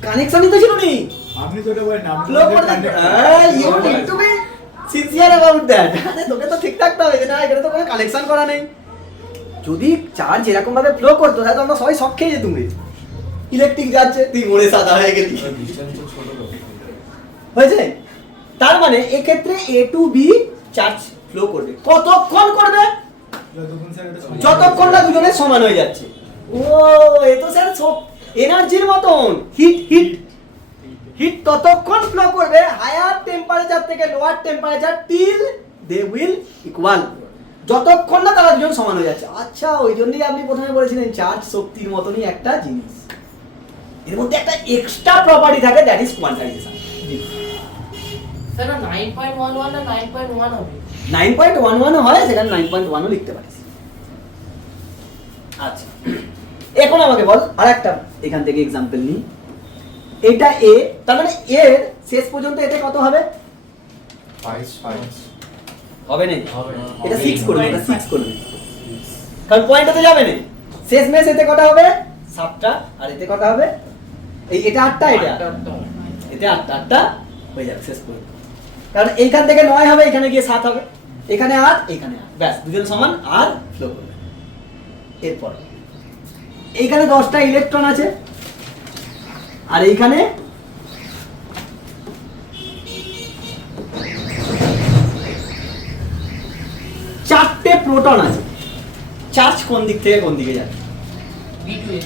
কানেকশনই তো ছিল নি। আপনি তো এটা বলেন, আপনি ফ্লো করতে, you need to be sincere about that. আরে তোকে তো ঠিক থাকতে হবে যে না, এখানে তো কোনো কানেকশন করা নেই। যদি চার্জ এরকম ভাবে ফ্লো করতো তাহলে তো আমরা সবাই শক খেয়ে যেতুম রে। ইলেকট্রিক যাচ্ছে, তুই মরে সাদা হয়ে গেলি। হয়েছে? তার মানে এক্ষেত্রে এ টু বি চার্জ ফ্লো করবে। কতক্ষণ করবে? যতক্ষণ না দুজনের সমান হয়ে যাচ্ছে। ও এ তো স্যার এনার্জির মতন। হিট হিট হিট ততক্ষণ ফ্লো করবে হায়ার টেম্পারেচার থেকে lower temperature till they will equal, যতক্ষণ না তারা দুজন সমান হয়ে যাচ্ছে। আচ্ছা, ওই জন্যই আপনি প্রথমে বলেছিলেন চার্জ শক্তির মতনই একটা জিনিস। এর মধ্যে একটা এক্সট্রা প্রপার্টি থাকে, দ্যাট ইজ কোয়ান্টাইজেশন। স্যার 9.11 না 9.1 হবে? 9.11 হয়, সেখানে 9.1 ও লিখতে পারিস। আচ্ছা, এখন আমাকে বল আরেকটা এখান থেকে এক্সাম্পল নিই। এটা এ, তার মানে এর শেষ পর্যন্ত এটা কত হবে? 5 হবে না, এটা 6 করবে, এটা 6 করবে, কারণ পয়েন্টটাতে যাবে না। শেষ মেশ এতে কত হবে? 7টা, আর এতে কত হবে? এটা 8টা, এটা এতে 8টা হয়ে যাবে শেষ পর্যন্ত। কারণ এইখান থেকে 9 হবে, এখানে গিয়ে 7 হবে, এখানে 8, এখানে 8, ব্যাস দুজন সমান আর ফ্লো করবে। এরপর এইখানে 10টা ইলেকট্রন আছে আর এইখানে 4টে প্রোটন আছে। চার্জ কোন দিক থেকে কোন দিকে যাবে? B2A।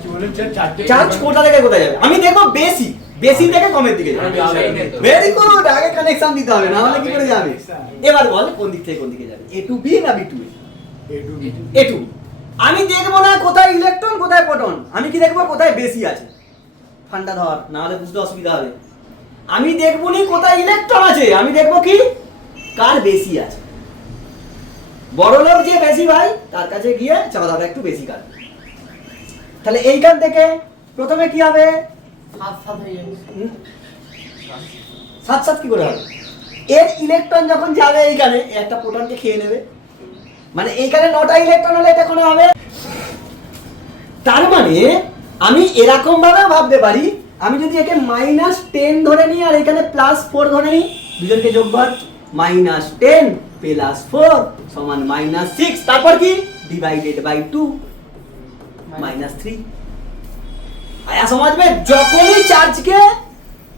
কি বলেন স্যার? চারটে চার্জ কোথা থেকে কোথায় যাবে? আমি দেখবো বেশি, বেশি থেকে কমের দিকে যাবে। ভেরি গুড, আগে কানেকশন দিতে হবে, না হলে কি করে যাবে? এবার বল কোন দিক থেকে কোন দিকে যাবে? এ টু বি না বি টু এ? এ টু। আমি দেখবো না কোথায় ইলেকট্রন কোথায় প্রোটন, আমি কি দেখবো কোথায় বেশি আছে। ফান্ডা ধর, না হলে বুঝতে অসুবিধা হবে। আমি দেখবো নি কোথায় ইলেকট্রন আছে, আমি দেখবো কি কার বেশি আছে। বড় লোক যে বেশি ভাই, তার কাছে গিয়ে চাঁদা একটু বেশি কাজ। তাহলে এইখান থেকে প্রথমে কি হবে? 7 হয়ে যাবে। 7 কি করে হবে? এর ইলেকট্রন যখন যাবে এইখানে, একটা প্রোটনকে খেয়ে নেবে, মানে এইখানে 9টা ইলেকট্রন হলে এটা কোনো হবে। তার মানে আমি এরকম ভাবে ভাবতে পারি, আমি যদি একে -10 ধরে নিই আর এখানে +4 ধরে নিই, দুজনকে যোগ কর, -10 + 4 সমান -6, তারপর কি ডিভাইডেড বাই 2 -3। আয়া সমাজবে, যখনই চার্জকে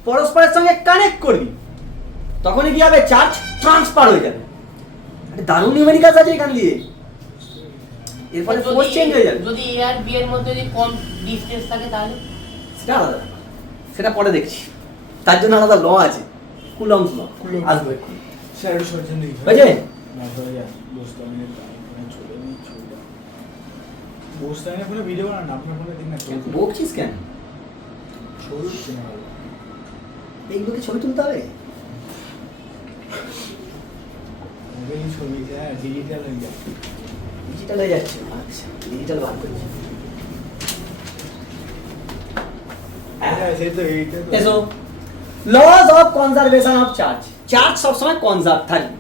পরস্পরের সঙ্গে কানেক্ট করবি তখনই কি হবে? চার্জ ট্রান্সফার হয়ে যাবে। দারুণ নিউমেরিক্যালস আছে এখান দিয়ে, এর ফলে ফোর্স চেঞ্জ হয়ে যাবে। যদি A আর B এর মধ্যে যদি কম ডিসটেন্স থাকে তাহলে সেটা আলাদা ব্যাপার, সেটা পরে দেখছি, তার জন্য আলাদা ল আছে, কুলম্বস ল আসবে। স্যার এটা সরছেন দেখি হয়েছে? না ধরে যা বসতে আমি চলে নি চলে বসতে আমি কোনো ভিডিও বানান না, আপনার ফোনে দিন না চলছে বকছিস কেন? ছবি উঠছে না ভালো। এইগুলোকে ছবি তুলতে হবে। মোবাইল ছবি হ্যাঁ ডিজিটাল হয়ে যায়। ডিজিটাল হয়ে যাচ্ছে। আচ্ছা, ডিজিটাল বার করছি। হ্যাঁ সেই তো এইটা তো এসো, laws of conservation of charge. Charge সবসময় কনজার্ভ থাকবে।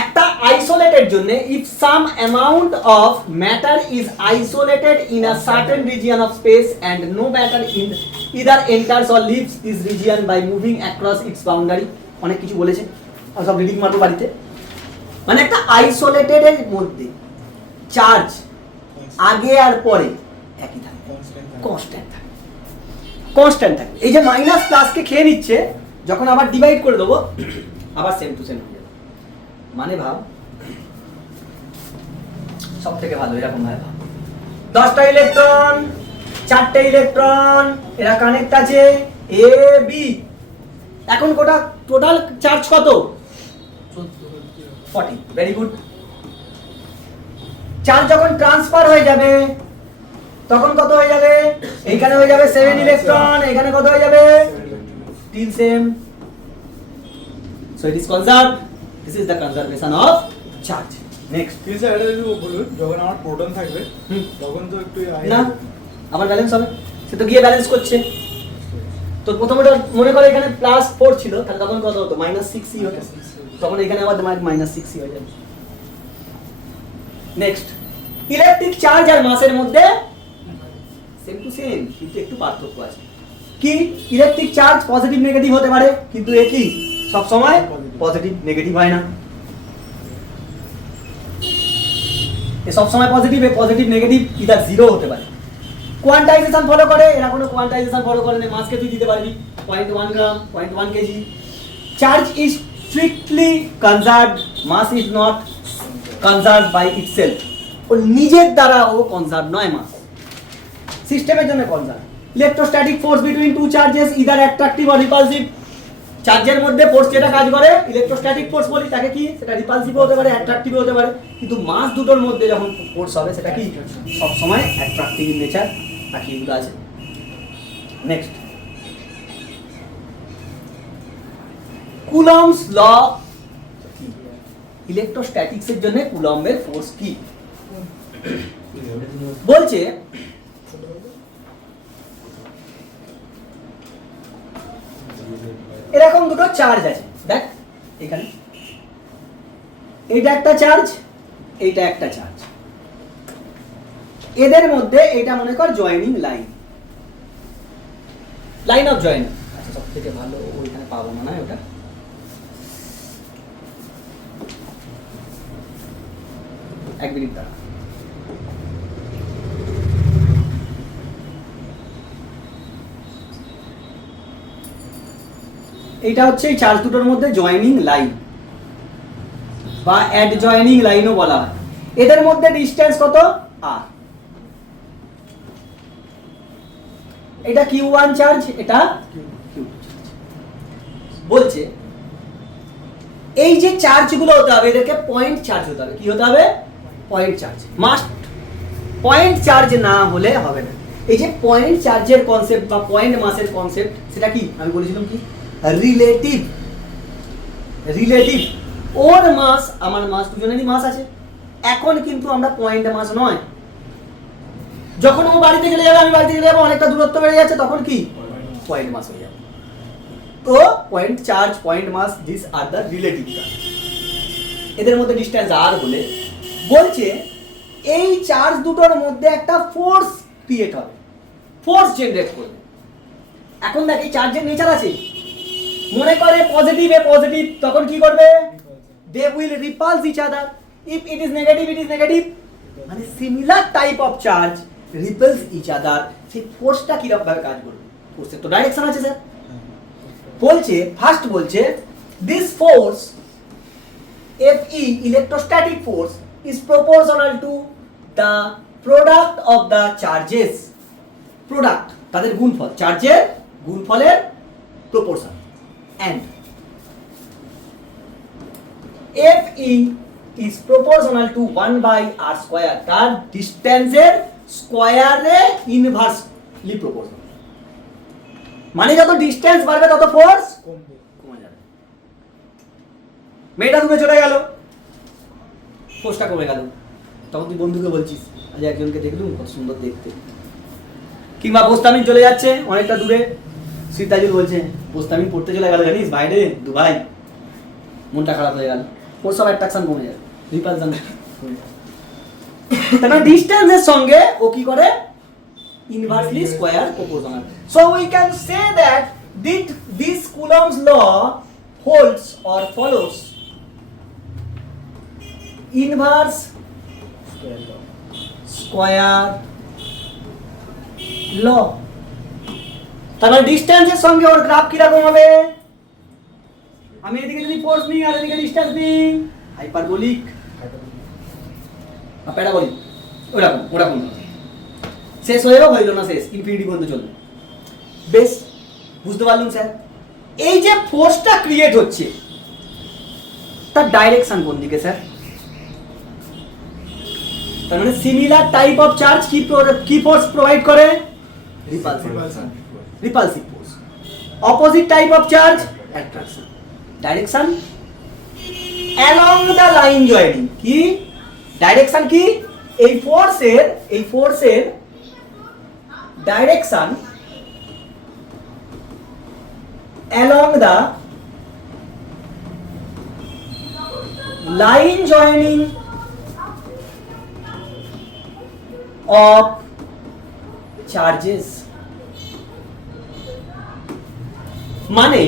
একটা আইসোলেটেড জন্য if some amount of matter is isolated in a certain region of space and no matter in either enters or leaves this region by moving across its boundary. অনেক কিছু বলেছে, আর সব reading মারবো বাড়িতে। মানে একটা আইসোলেটেড এর মধ্যে চার্জ আগে আর পরে একই থাকে, কনস্ট্যান্ট থাকে, কনস্ট্যান্ট থাকে। এই যে মাইনাস প্লাসকে খেয়ে নিচ্ছে, যখন আবার ডিভাইড করে দেবো আবার সেম টু সেম হয়ে যাবে। মানে ভাব, সব থেকে ভালো এরকম ভাবে ভাব, 10টা ইলেকট্রন, 4টে ইলেকট্রন, এরা কানেক্ট আছে এ বি। এখন কোটা টোটাল চার্জ কত? 40। Very good. চার্জ যখন ট্রান্সফার হয়ে যাবে তখন কত হয়ে যাবে? এইখানে হয়ে যাবে 7 ইলেকট্রন, এখানে কত হয়ে যাবে? still same. So it is conserved. This is the conservation of charge. Next. কিন্তু স্যার এটা যদি বলুন যখন আমার প্রোটন থাকবে তখন তো একটু না আবার ব্যালেন্স হবে, সে তো গিয়ে ব্যালেন্স করছে। তো প্রথমে মনে করে এখানে +4 ছিল, তাহলে তখন কত হতো? -6e হতো। তখন এখানে আবার -6e হয়ে যাবে। নেক্সট, ইলেকট্রিক চার্জ আর মাসের মধ্যে সেম টু সেম, কিন্তু একটু পার্থক্য আছে। কি? ইলেকট্রিক চার্জ পজিটিভ নেগেটিভ হতে পারে, কিন্তু এ কি সব সময় পজিটিভ নেগেটিভ হয় না। এ সব সময় পজিটিভ, এ পজিটিভ নেগেটিভ ইদার জিরো হতে পারে। কোয়ান্টাইজেশন ফলো করে, এরা কোনো কোয়ান্টাইজেশন ফলো করে না। মাসকে তুই দিতে পারবি 0.1 gram, 0.1 KG. Charge is strictly conserved, mass is not conserved by itself. ও নিজের দ্বারা ও কনজার্ভ নয়, মাস সিস্টেমের জন্য conserve. Electrostatic force between two charges either attractive or repulsive. চার্জের মধ্যে ফোর্স যেটা কাজ করে ইলেকট্রোস্ট্যাটিক ফোর্স বলি, তাকে কি সেটা রিপালসিভ হতে পারে, অ্যাট্রাকটিভ হতে পারে। কিন্তু মাস দুটোর মধ্যে যখন ফোর্স হবে সেটা কি সব সময় অ্যাট্রাকটিভ ইন নেচার। বাকি এগুলো আছে। Next, Coulomb's law. ইলেকট্রোস্ট্যাটিক্সের জন্য কুলম্বের ফোর্স কি বলছে? এরকম দুটো চার্জ আছে, দেখ এখানে এইটা একটা চার্জ, এইটা একটা চার্জ। এদের মধ্যে এটা মনে কর joining line, line of joining. আচ্ছা, সব থেকে ভালো ওইখানে পাবো না, না ওটা এক মিনিট দাঁড়া। এটা হচ্ছে এই চার্জ দুটোর মধ্যে জয়েনিং লাইন বা অ্যাডজয়েনিং লাইনও বলা হয়। এদের মধ্যে ডিসটেন্স কত? r। এটা q1 চার্জ, এটা q2 চার্জ। বলছে এই যে চার্জগুলো হতে হবে এদেরকে পয়েন্ট চার্জ হতে হবে। কি হতে হবে? Point charge must. Point charge না হলে হবে না। এই যে পয়েন্ট চার্জের কনসেপ্ট বা পয়েন্ট মাসের কনসেপ্ট, সেটা কি আমি বলেছিলাম কি রিলেটিভ। রিলেটিভ, ওর মাস আমার মাস, দুজনেরই মাস আছে। এখন কিন্তু আমরা পয়েন্ট মাস নয়। যখন ও বাড়িতে চলে যাবে, আমি বাড়িতে চলে যাবো, অনেকটা দূরত্ব বেড়ে যাচ্ছে, তখন কি পয়েন্ট মাস হয়ে যাবে। তো point charge, point mass, this are the relative term. এদের মধ্যে ডিসটেন্স আর হলে বলছে এই চার্জ দুটোর মধ্যে একটা ফোর্স ক্রিয়েট হবে, ফোর্স জেনারেট করবে। এখন দেখ এই চার্জের নেচার আছে, মনে করে পজিটিভ এ পজিটিভ, তখন কি করবে? They will repulse each other. If it is negative, it is negative. মানে similar type of charge repels each other. সেই ফোর্সটা কিরকম ভাবে কাজ করবে? ফোর্সের তো ডাইরেকশন আছে স্যার। বলছে ফার্স্ট বলছে this force FE electrostatic force is proportional to the product of the charges. Product তাদের গুণফল, চার্জের গুণফলের proportion. and FE is proportional to 1/r square, তার ডিসটেন্সের স্কয়ারে ইনভার্সলি প্রপোর্শনাল। মানে যত ডিসটেন্স বাড়বে তত ফোর্স কমে যাবে। মেয়েটা দূরে চলে গেল, ফোর্সটা কমে গেল। তখন তুই বন্ধুকে বলছিস আজ একজনকে দেখলুম কত সুন্দর দেখতে। কিংবা বোস্তামিন চলে যাচ্ছে অনেকটা দূরে, সিদ্ধাজুল বলছে বোস্তামিন পড়তে চলে গেল জানিস বাইরে দুবাই, মনটা খারাপ হয়ে গেল। ফোর্স অফ অ্যাট্রাকশন কমে যায়, রিপালশন। তাহলে ডিসটেন্সের সঙ্গে ও কি করে, inversely square proportional. So we can say that this Coulomb's law holds or follows inverse square law। তাহলে ডিসটেন্সের সঙ্গে ওর গ্রাফ কি রকম হবে, আমি এদিকে যদি ফোর্স নিই আর এদিকে ডিসটেন্স নিই, হাইপারবোলিক বা প্যারাবোলিক, ওরকম শেষ হয়ে গেল, হইল না শেষ, ইনফিনিটি পর্যন্ত চলবে। বেশ, বুঝতে পারলুম স্যার। এই যে ফোর্সটা ক্রিয়েট হচ্ছে তার ডাইরেকশন কোন দিকে স্যার? তার মানে সিমিলার টাইপ অফ চার্জ কি ফোর্স প্রোভাইড করে, repulsive force. Opposite type of charge attraction. Direction along the line joining, কি ডাইরেকশন, কি এই ফোর্সের direction along the line joining of charges। মানে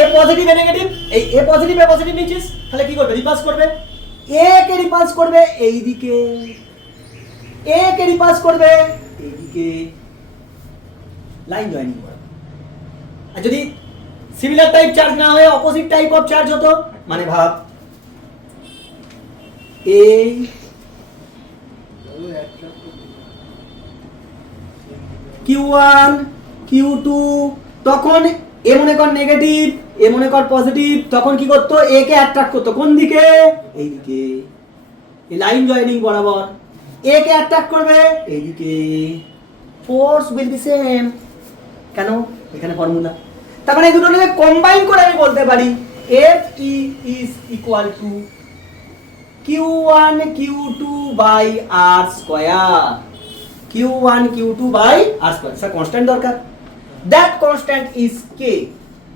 এ পজিটিভ এ নেগেটিভ, এই এ পজিটিভ এ পজিটিভ নিচ্ছিস, তাহলে কি করবে, রিপালস করবে, এ কে রিপালস করবে এইদিকে, এ কে রিপালস করবে এইদিকে, লাইন জয়েনিং করে। আর যদি সিমিলার টাইপ চার্জ না হয়ে অপোজিট টাইপ অফ চার্জ হতো, মানে ভাব এই Q1 Q2, তখন এ মনে কর নেগেটিভ, এ মনে কর পজিটিভ, তখন কি করতো, এ কে অ্যাট্রাক্ট করতো কোন দিকে, এইদিকে, এই লাইন জয়েনিং বরাবর, এ কে অ্যাট্রাক্ট করবে এইদিকে, ফোর্স উইল বি সেম। কেন, এখানে ফর্মুলা। তার মানে এই দুটোকে কম্বাইন করে আমি বলতে পারি FE is equal to Q1 Q2 by R square, Q1 Q2 by R square। Sir constant দরকার, that constant is K,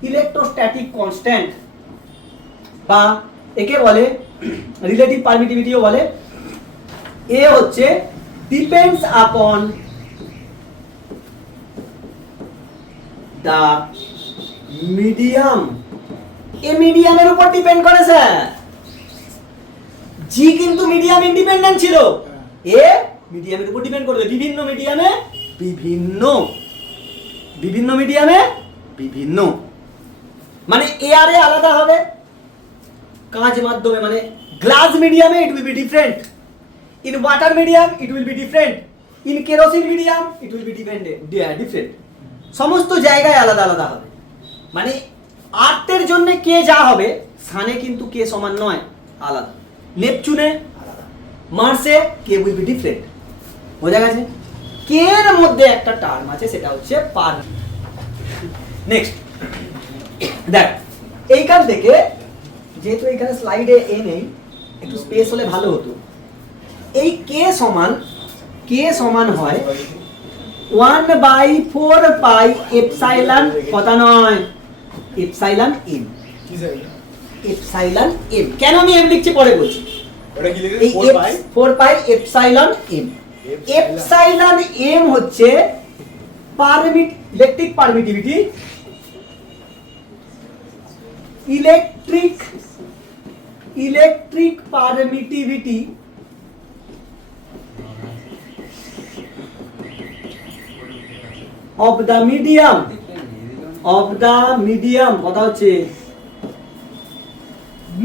electrostatic constant, বা একে বলে রিলেটিভ পারমিটিভিটিও বলে। এ হচ্ছে ডিপেন্ডস আপন দা মিডিয়াম, এ মিডিয়ামের উপর ডিপেন্ড করে স্যার। জি কিন্তু মিডিয়াম ইন্ডিপেন্ডেন্ট ছিল, এ মিডিয়ামের উপর ডিপেন্ড করবে, বিভিন্ন মিডিয়ামে বিভিন্ন, মানে এয়ারে আলাদা হবে, কাঁচ মাধ্যমে মানে গ্লাস মিডিয়ামে it will be different, in water medium it will be different, in kerosene medium it will be different, সমস্ত জায়গায় আলাদা আলাদা হবে। মানে আর্থের জন্য কে যা হবে, সানে কিন্তু কে সমান নয়, আলাদা, নেপচুনে আলাদা, মার্সে কে উইল বি ডিফারেন্ট। বোঝা গেছে? কে এর মধ্যে একটা টার্ম আছে, সেটা হচ্ছে পার। নেক্সট দেখ, এইখান থেকে যেহেতু এখানে স্লাইডে এ নেই, একটু স্পেস হলে ভালো হতো। এই কে সমান হয় 1/4 পাই এপসাইলন, কথা নয়, এপসাইলন এম। এপসাইলন এম কেন আমি এম লিখছি পরে বলছি। ওটা কি লিখেছে, এই 4 pi epsilon m. Epsilon m হচ্ছে electric permittivity, electric permittivity of the medium, কথা হচ্ছে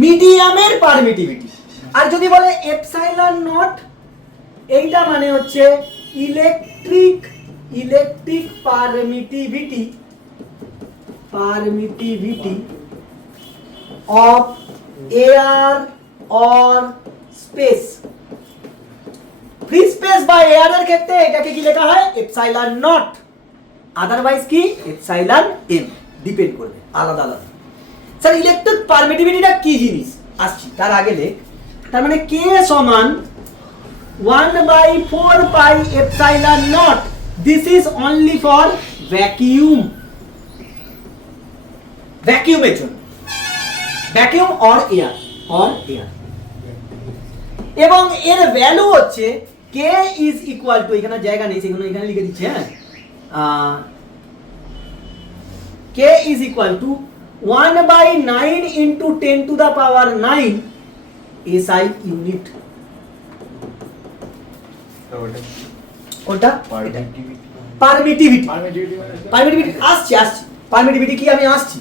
মিডিয়ামের পারমিটিভিটি। আর যদি বলে এপসাইলন নট, এইটা মানে হচ্ছে electric permittivity of air or space। Free space বা এয়ার এর ক্ষেত্রে এটাকে কি লেখা হয়, এপসাইলন নট, আদারওয়াইজ কি এপসাইলন এম, ডিপেন্ড করবে আলাদা আলাদা। স্যার ইলেকট্রিক পারমিটিভিটিটা কি জিনিস, আসছি তার আগে লেখ। তার মানে কে সমান 1/4 pi epsilon naught, this is only for ভ্যাকিউমের জন্য, vacuum or air. or air এবং এর ভ্যালু হচ্ছে k is equal to এখানে জায়গা নেই সেখানে এখানে লিখে দিচ্ছি হ্যাঁ k is equal to 1/9 into 10 to the power 9 SI unit কোনটা পারমিটিভিটি পারমিটিভিটি কি আমি আসছি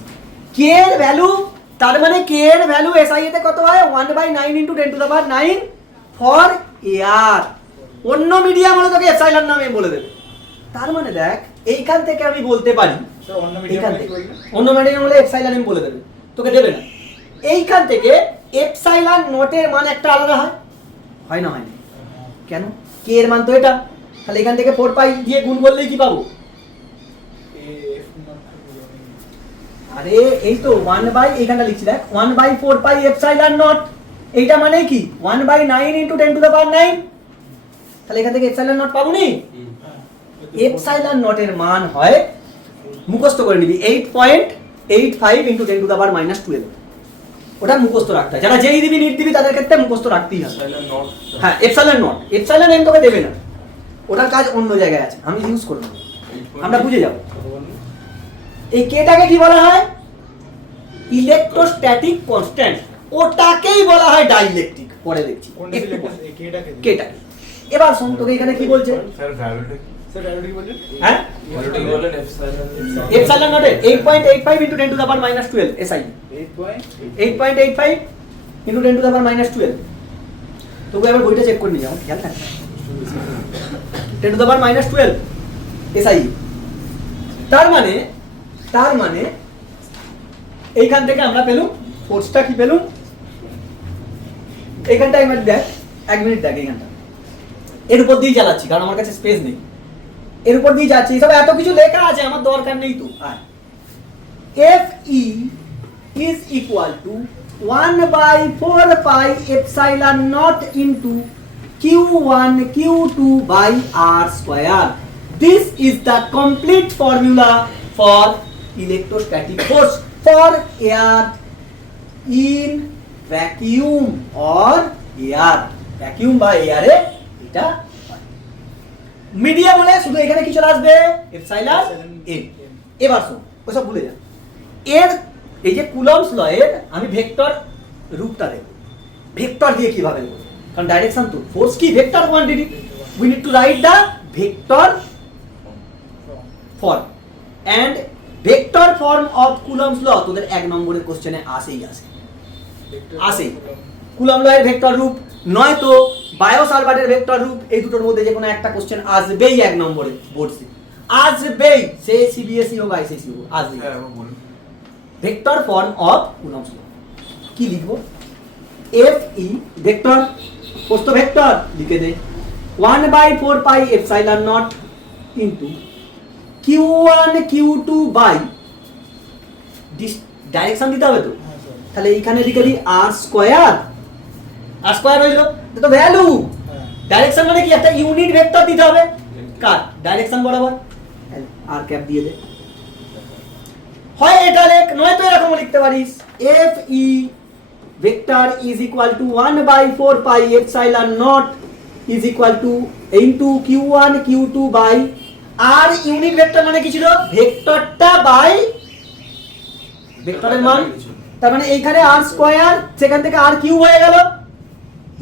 k এর ভ্যালু তার মানে k এর ভ্যালু SI তে কত হয় 1/9 into 10 to the power 9 for air অন্য মিডিয়াম হলে তোকে এপসাইলন নামে বলে দেবে তার মানে দেখ এইখান থেকে আমি বলতে পারি এইখান থেকে অন্য মিডিয়াম হলে এপসাইলন আমি বলে দেবে তোকে দেবে না এইখান থেকে এপসাইলন নটের মান একটা আলাদা হয় না হয় না কেন k এর মান তো এটা তাহলে এখান থেকে 4 পাই দিয়ে গুণ করলেই কি পাবো আরে এই তো 1 বাই এইখানটা লিখছি দেখ 1/4 পাই এপসাইলন নট এইটা মানে কি 1/9 into 10 to the power 9 তাহলে এখান থেকে এপসাইলন নট পাবো নি এপসাইলন নটের মান হয় মুখস্থ করে নিবি 8.85 into 10 to the power -12 ওটা মুখস্থ রাখতে হয় যারা যেই দিবি নিট দিবি তাদের ক্ষেত্রে মুখস্থ রাখতেই হবে হ্যাঁ এপসাইলন নট এপসাইলন এন তোকে দেবে না ওটার কাজ অন্য জায়গায় আছে আমি ইউজ করব আমরা বুঝে যাব এই কেটাকে কি বলা হয় ইলেকট্রোস্ট্যাটিক কনস্ট্যান্ট ওটাকেই বলা হয় ডাইইলেকট্রিক পরে দেখছি একটু পরে কেটাকে এবার শোন তোকে এখানে কি বলছে স্যার ভ্যালুটা কি স্যার ভ্যালুটা কি বললেন হ্যাঁ ভ্যালুটা কি বললেন epsilon not 8.85 into 10 to the power -12 SI 8.85 into 10 to the power -12 তোকে আবার বইটা চেক করে নিয়ে যাও খেয়াল রাখ 10 to the power -12 SI তার মানে এইখান থেকে আমরা পেলুম ফোর্সটা কি পেলুম এইখানটা একবার দেখ 1 মিনিট দেখ এইখানটা এর উপর দিয়ে চালাচ্ছি কারণ আমার কাছে স্পেস নেই এর উপর দিয়ে যাচ্ছি সব এত কিছু লেখা আছে আমার দরকার নেই তো আর FE is equal to 1/4 pi epsilon naught into Q1 Q2 by R square. This is the complete formula for electrostatic force for air in vacuum or air. Vacuum by air এটা মিডিয়াম হলে শুধু এখানে কি চলে আসবে epsilon N এবার শুন ওসব ভুলে যা এর এই যে কুলম্বস ল এর আমি ভেক্টর রূপটা দেব ভেক্টর দিয়ে কিভাবে দেব কারণ ডাইরেকশন তো ফোর্স কি vector quantity we need to write the vector form and vector form of Coulomb's law তোদের 1 নম্বরের কোশ্চেনে আসেই কুলম্ব ল এর ভেক্টর রূপ নয় তো বায়োসালভার্টের ভেক্টর রূপ এই দুটোর মধ্যে যে কোনো একটা কোশ্চেন আসবেই 1 নম্বরে বোর্ডে আসবেই সে সিবিএসই হোক আইসিএসই হোক আসবেই হ্যাঁ বলুন vector form of Coulomb's law কি লিখবো FE ভেক্টর প্রস্থ ভেক্টর লিখে দে 1/4 pi epsilon naught into Q1 Q2 by direction দিতে হবে তো তাহলে এইখানে লিখে দি R স্কয়ার হইলো তো ভ্যালু ডাইরেকশন মানে কি একটা ইউনিট ভেক্টর দিতে হবে কার ডাইরেকশন বরাবর আর ক্যাপ দিয়ে দে হয় এটা লেখ নয় তো এরকম লিখতে পারিস FE vector is equal to 1/4 pi epsilon naught is equal to into Q1 Q2 by R unit vector মানে কি ছিল ভেক্টরটা বাই ভেক্টরের মান তার মানে এইখানে R স্কয়ার সেখান থেকে R কিউব হয়ে গেল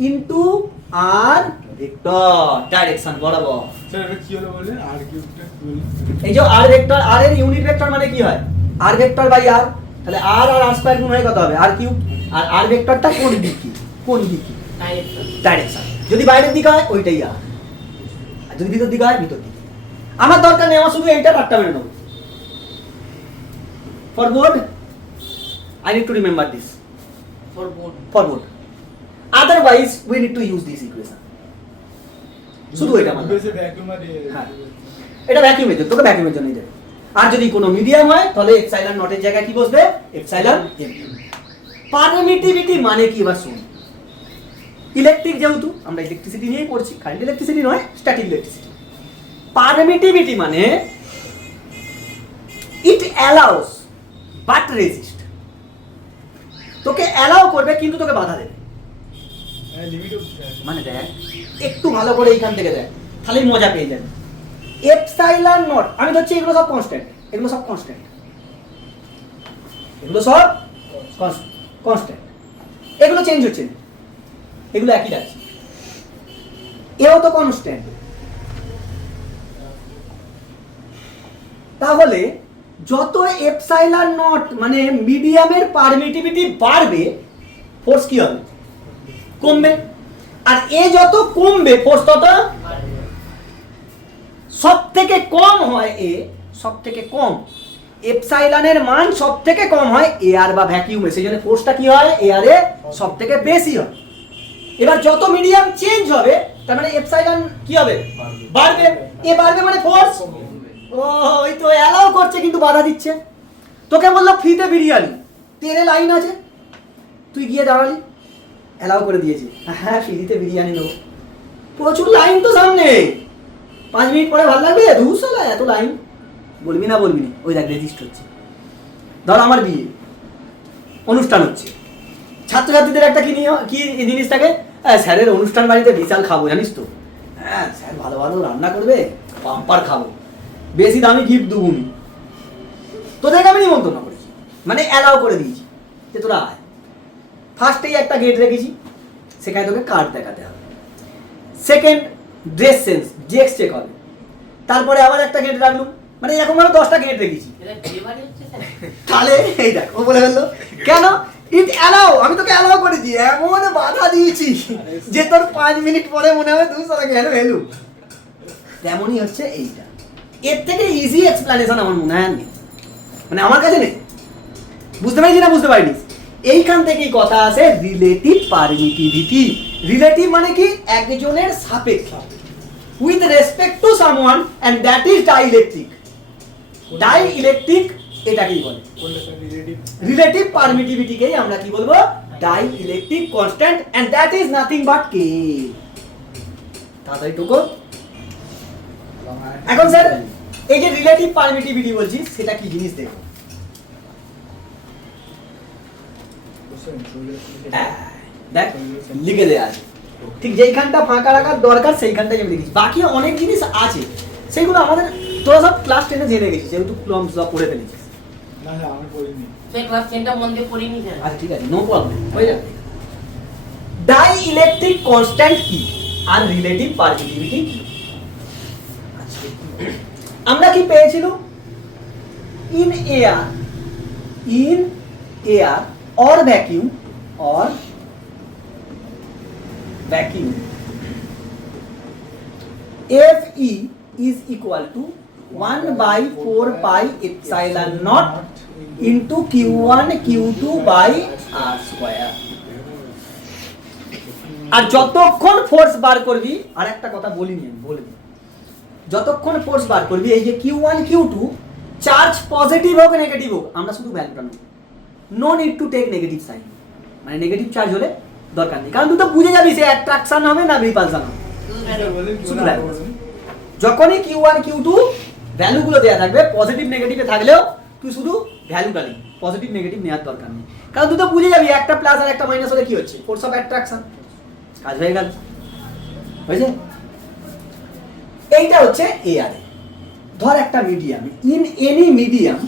ইনটু R ভেক্টর ডাইরেকশন বরাবর স্যার এটা কি হলো বলেন আর কিউবটা কি হলো এই যে R ভেক্টর R এর ইউনিট ভেক্টর মানে কি হয় R ভেক্টর বাই R তাহলে R আর R স্কয়ার গুণ হয়ে কত হবে R কিউব আর R ভেক্টরটা কোন দিকে ডাইরেকশন যদি বাইরের দিকে হয় ওইটাই R আর যদি ভিতর দিকে হয় ভিতর দিকে আমার দরকার নেই আমার শুধু এইটা পার্টটা মেনে নেব for board I need to remember this for board. otherwise we need to use this equation শুধু এটা মানে বেসে ভ্যাকুয়াম আর হ্যাঁ এটা ভ্যাকুয়ামের জন্য তোকে ভ্যাকুয়ামের জন্যই দেবে আর যদি কোনো মিডিয়াম হয় তাহলে এপসাইলন নটের জায়গায় কি বসবে এপসাইলন এম পারমিটিভিটি মানে কি এবার শুন ইলেকট্রিক যেহেতু আমরা ইলেকট্রিসিটি নিয়েই পড়ছি কারেন্ট ইলেকট্রিসিটি নয় স্ট্যাটিক ইলেকট্রিসিটি পারমিটিভিটি মানে ইট অ্যালাউস বাট রেজিস্ট তোকে অ্যালাউ করবে কিন্তু তোকে বাধা দেবে। লিমিট মানে দেখ একটু ভালো করে এইখান থেকে দেখ, তাহলেই মজা পেয়ে যাবে। এপসাইলন নট, আমি ধরছি এগুলো সব কনস্ট্যান্ট, এগুলো সব কনস্ট্যান্ট, এগুলো সব কনস্ট্যান্ট, এগুলো চেঞ্জ হচ্ছে না, এগুলো একই আছে। এও তো কনস্ট্যান্ট। তাহলে যত এপসাইলন নট মানে মিডিয়ামের পারমিটিভিটি বাড়বে, ফোর্স কি হবে? কমবে। আর এ যত কমবে ফোর্স তত সব থেকে কম হয় এ, সব থেকে কম এপসাইলনের মান সব থেকে কম হয় এয়ার বা ভ্যাকিউমে, সেই জন্য ফোর্সটা কি হয় এয়ারে সব থেকে বেশি হয়। এবার যত মিডিয়াম চেঞ্জ হবে তার মানে এপসাইলন কি হবে? বাড়বে। এ বাড়বে মানে ফোর্স, ও ওই তো অ্যালাউ করছে কিন্তু বাধা দিচ্ছে। তোকে বললো ফ্রিতে বিরিয়ানি, তেলে লাইন আছে, তুই গিয়ে দাঁড়ালি, অ্যালাউ করে দিয়েছে, হ্যাঁ ফ্রিতে বিরিয়ানি নেবো, প্রচুর লাইন তো সামনে, 5 মিনিট পরে ভালো লাগবে, 200 এত লাইন, বলবি না বলবি না, ওই দেখ রেজিস্ট হচ্ছে। ধর আমার বিয়ে অনুষ্ঠান হচ্ছে, ছাত্রছাত্রীদের একটা কি জিনিস থাকে, স্যারের অনুষ্ঠান বাড়িতে বিশাল খাবো জানিস তো, হ্যাঁ স্যার ভালো ভালো রান্না করবে, পাম্পার খাবো, বেশি দামি গিফট দেবো আমি, তোদেরকে আমি নিমন্ত্রণ করেছি, মানে অ্যালাউ করে দিয়েছি যে তোরা আয়। ফার্স্টেই একটা গেট রেখেছি, সেখানে তোকে কার্ড দেখাতে হবে। সেকেন্ড ড্রেস সেন্স জেক্স চেক হবে, তারপরে আবার একটা গেট রাখলুম, মানে এরকম ভাবে 10টা গেট রেখেছি। এটা বিয়ে বাড়ি হচ্ছে স্যার? তাহলে এই দেখ ও বলে ফেললো কেন, ইট অ্যালাউ, আমি তোকে অ্যালাউ করেছি, এমন বাধা দিয়েছি যে তোর 5 মিনিট পরে মনে হবে তুই সারা গেল হেলু। তেমনই হচ্ছে এইটা, এর থেকে ইজি এক্সপ্লেনেশন আমার মনে হয় নেই, মানে আমার কাছে নেই। বুঝতে পারছি না বুঝতে পারিনি, এইখান থেকেই কথা আসে রিলেটিভ পারমিটিভিটি। রিলেটিভ মানে কি? একজনের সাপেক্ষে, with respect to someone, and that is dielectric. Dielectric এটাকেই বলে, রিলেটিভ পারমিটিভিটিকেই আমরা কি বলবো? Dielectric constant, and that is nothing but K. তাড়াতাড়ি টুকো। এখন স্যার এই যে রিলেটিভ পারমিটিভিটি বলছি, সেটা কি জিনিস দেখো। দেখ লিখে দেয়া আছে, ঠিক যেইখানটা ফাঁকা রাখার দরকার সেইখানটাই আমি লিখেছি, বাকি অনেক জিনিস আছে সেগুলো আমাদের তোরা সব ক্লাস 10-এ জেনে গেছিস, যেহেতু ক্লমস সব পড়ে ফেলেছিস। না না আমি পড়িনি। সেই ক্লাস 10টা মন দিয়ে পড়িনি স্যার। আচ্ছা ঠিক আছে, নো প্রবলেম, হয়ে যাবে। ডাইইলেকট্রিক কনস্ট্যান্ট কি আর রিলেটিভ পারমিটিভিটি কি? আচ্ছা আমরা কি পেয়েছিলাম? In air or vacuum Fe is equal to 1/4 pi epsilon naught into Q1 Q2 by R square। আর যতক্ষণ ফোর্স বার করবি, আর একটা কথা বলিনি আমি, বলে দিই, যতক্ষণ ফোর্স বার করবি এই যে Q1 Q2 চার্জ পজিটিভ হোক নেগেটিভ হোক, আমরা শুধু ভ্যালুটা নেব, no need to take negative sign, মানে নেগেটিভ চার্জ হলে দরকার নেই, কারণ তুই তো বুঝে যাবি সে অ্যাট্রাকশন হবে না রিপালশন হবে, শুধু ভ্যালু। যখনই Q1 Q2 ভ্যালুগুলো দেওয়া থাকবে, পজিটিভ নেগেটিভে থাকলেও তুই শুধু ভ্যালুটা নিবি, পজিটিভ নেগেটিভ নেওয়ার দরকার নেই, কারণ তুই তো বুঝে যাবি একটা প্লাস আর একটা মাইনাস হলে কি হচ্ছে, ফোর্স অফ অ্যাট্রাকশন, কাজ হয়ে গেল। বুঝলে? এইটা হচ্ছে এয়ার। ধর একটা medium, in any medium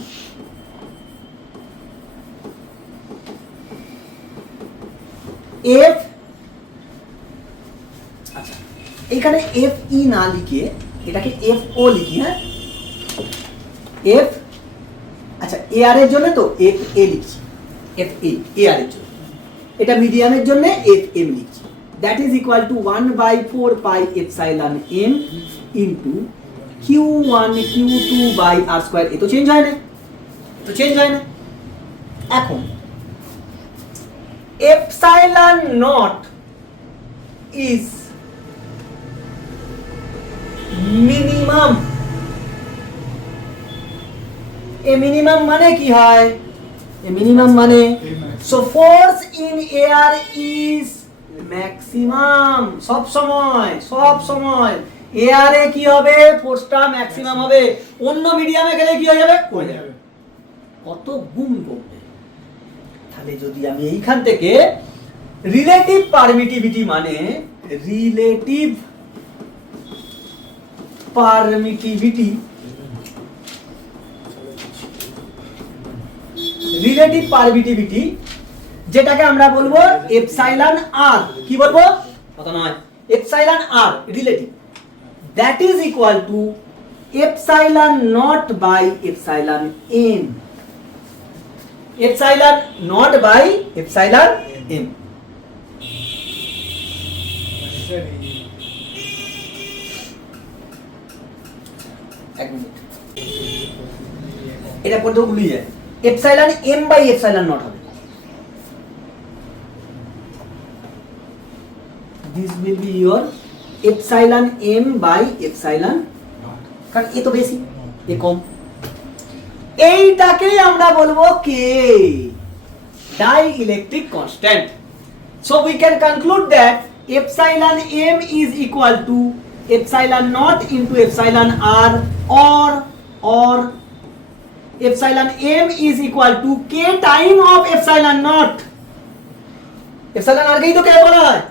F, আচ্ছা এখানে এফ ই না লিখে এটাকে এফ ও লিখি, হ্যাঁ এফ, আচ্ছা এয়ার এর জন্য তো এফ এ লিখছি, এফ এ এয়ার এর জন্য, এটা মিডিয়ামের জন্য এফ এম লিখছি, that is equal to 1/4 pi epsilon m into Q1 Q2 by R square. এ তো চেঞ্জ হয় না, তো চেঞ্জ হয় না। এখন epsilon naught is minimum, a minimum মানে কি হয়? a minimum মানে so force in air is maximum, সব সময় এয়ারে কি হবে? ফোর্সটা ম্যাক্সিমাম হবে, অন্য মিডিয়ামে গেলে কি হয়ে যাবে? কমে যাবে, কত গুণ কমবে। তাহলে যদি আমি এইখান থেকে রিলেটিভ পারমিটিভিটি মানে রিলেটিভ পারমিটিভিটি যেটাকে আমরা বলবো এপসাইলন আর, কি বলবো কত নয় epsilon r relative, that is equal to epsilon naught by epsilon m, epsilon naught by epsilon m. এক মিনিট, এটা পড়তে ভুলে যায়, epsilon m by epsilon naught হবে। This will be your epsilon m by epsilon, কারণ এ তো বেশি এ কম, এইটাকেই আমরা বলবো কে dielectric constant. So we can conclude that epsilon m is equal to epsilon naught into epsilon r, or epsilon m is equal to k time of epsilon naught, epsilon r কেই তো কে বলা হয়,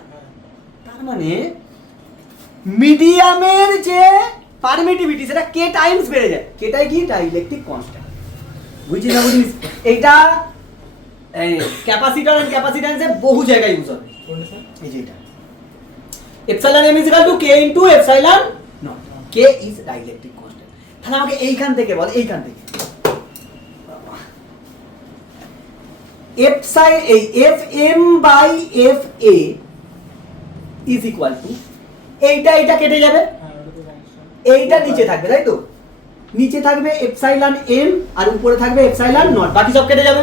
তার মানে মিডিয়ামের যে পারমিটিভিটি সেটা k Times বেড়ে যায়, কেটাই কি ডাইইলেকট্রিক কনস্ট্যান্ট, বুঝিস না বুঝিস? এইটা ক্যাপাসিটর এন্ড ক্যাপাসিট্যান্সে বহু জায়গায় ইউজ হবে, এই যে এটা epsilon m is equal to k into epsilon naught, k is dielectric constant। তাহলে আমাকে এইখান থেকে বল, এইখান থেকে fm by fa is equal to এইটা কেটে যাবে, এইটা নিচে থাকবে, তাই তো? নিচে থাকবে epsilon m আর উপরে থাকবে epsilon naught, বাকি সব কেটে যাবে।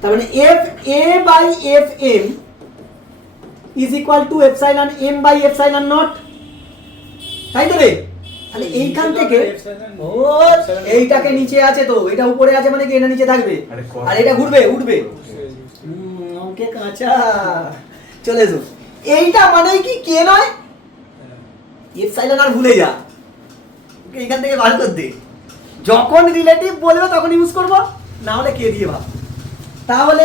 তার মানে fa by fm is equal to epsilon m by epsilon naught, তাই তো রে? তাহলে এইখান থেকে ও এইটাকে নিচে আছে তো, এটা উপরে আছে মানে কি এটা নিচে থাকবে আর এটা ঘুরবে উঠবে, ওকে কাঁচা চলে এসো। এইটা মানে কি কে নয় এপসাইলন আর ভুলে যা, ওকে এইখান থেকে বার কর দে, যখন রিলেটিভ বলবে তখন ইউজ করব, না হলে কে দিয়ে ভাব। তাহলে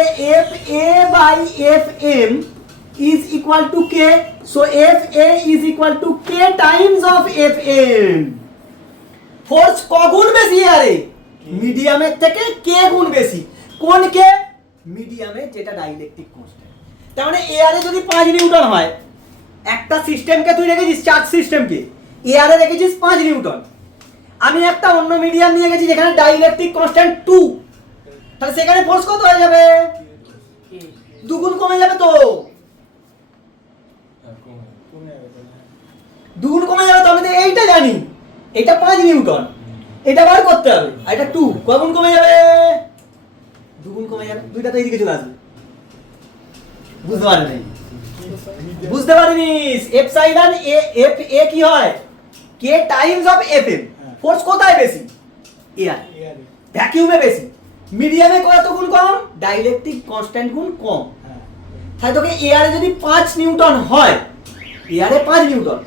fa by fm is equal to k, so fa is equal to k times of fm, force কগুণ বেশি আরে মিডিয়ামের থেকে কে গুণ বেশি, কোন কে? মিডিয়ামে যেটা ডাইইলেকট্রিক কনস্ট্যান্ট। তার মানে এয়ারে যদি 5 নিউটন হয়, একটা সিস্টেমকে তুই রেখেছিস, চার্জ সিস্টেমকে এয়ারে রেখেছিস 5 নিউটন, আমি একটা অন্য মিডিয়াম নিয়ে গেছি যেখানে ডাইইলেকট্রিক কনস্ট্যান্ট 2, তাহলে সেখানে ফোর্স কত হয়ে যাবে? দুগুণ কমে যাবে তো, দুগুণ কমে যাবে। তো আমি তো এইটা জানি, এটা 5 নিউটন, এটা বার করতে হবে, আর এটা 2, কগুণ কমে যাবে? দুগুণ কমে যাবে, দুইটা তো এইদিকে চলে আসবে। বুঝতে পারিনি, বুঝতে পারিনিস? এপসাইলন এ কি হয়? k Times of fm, force কোথায় বেশি? এয়ার, ভ্যাকিউমে বেশি, মিডিয়ামে কত গুণ কম? ডাইইলেকট্রিক কনস্ট্যান্ট গুণ কম। তাই তোকে এয়ারে যদি 5 নিউটন হয়, এয়ারে 5 নিউটন,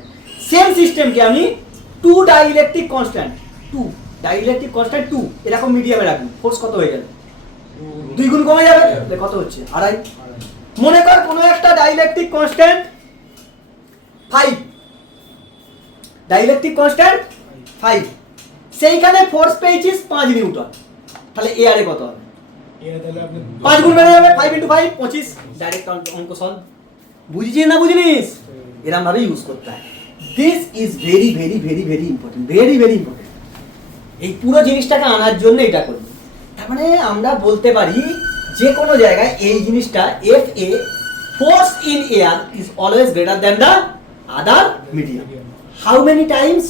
সেম সিস্টেমকে আমি 2 ডাইইলেকট্রিক কনস্ট্যান্ট 2 এরকম মিডিয়ামে রাখবো, ফোর্স কত হয়ে যাবে? 2 গুণ কমে যাবে, তাহলে কত হচ্ছে? 2.5। মনে কর কোনো একটা ডাইইলেকট্রিক কনস্ট্যান্ট 5, ডাইইলেকট্রিক কনস্ট্যান্ট 5, সেইখানে ফোর্স পেয়েছিস 5 নিউটন, তাহলে এয়ারে কত হবে? 5 গুণ বেড়ে যাবে, 5 × 5 25, ডাইরেক্ট অঙ্ক সলভ। বুঝিস না বুঝিনিস? এরকম ভাবে ইউজ করতে হয়। This is very very very very important, very very important. এই পুরো জিনিসটাকে আনার জন্য এটা করব। তার মানে আমরা বলতে পারি যে কোনো জায়গায় এই জিনিসটা FA, force in air, is always greater than the other medium. How many Times?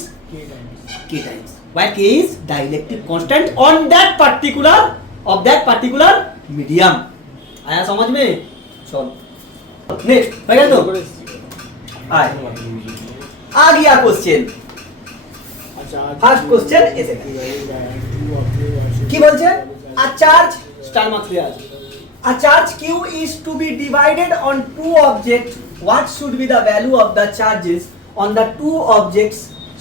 k times, where k is dielectric constant on that particular medium। आया समझ में? चल नेक्स्ट हो गया तो आए आ गया क्वेश्चन। ফার্স্ট কোশ্চেন এসে কি বলছে? a charge স্টার মার্ক দেয়া আছে, a charge q is to be divided on two objects, what should be the value of the charges on the two objects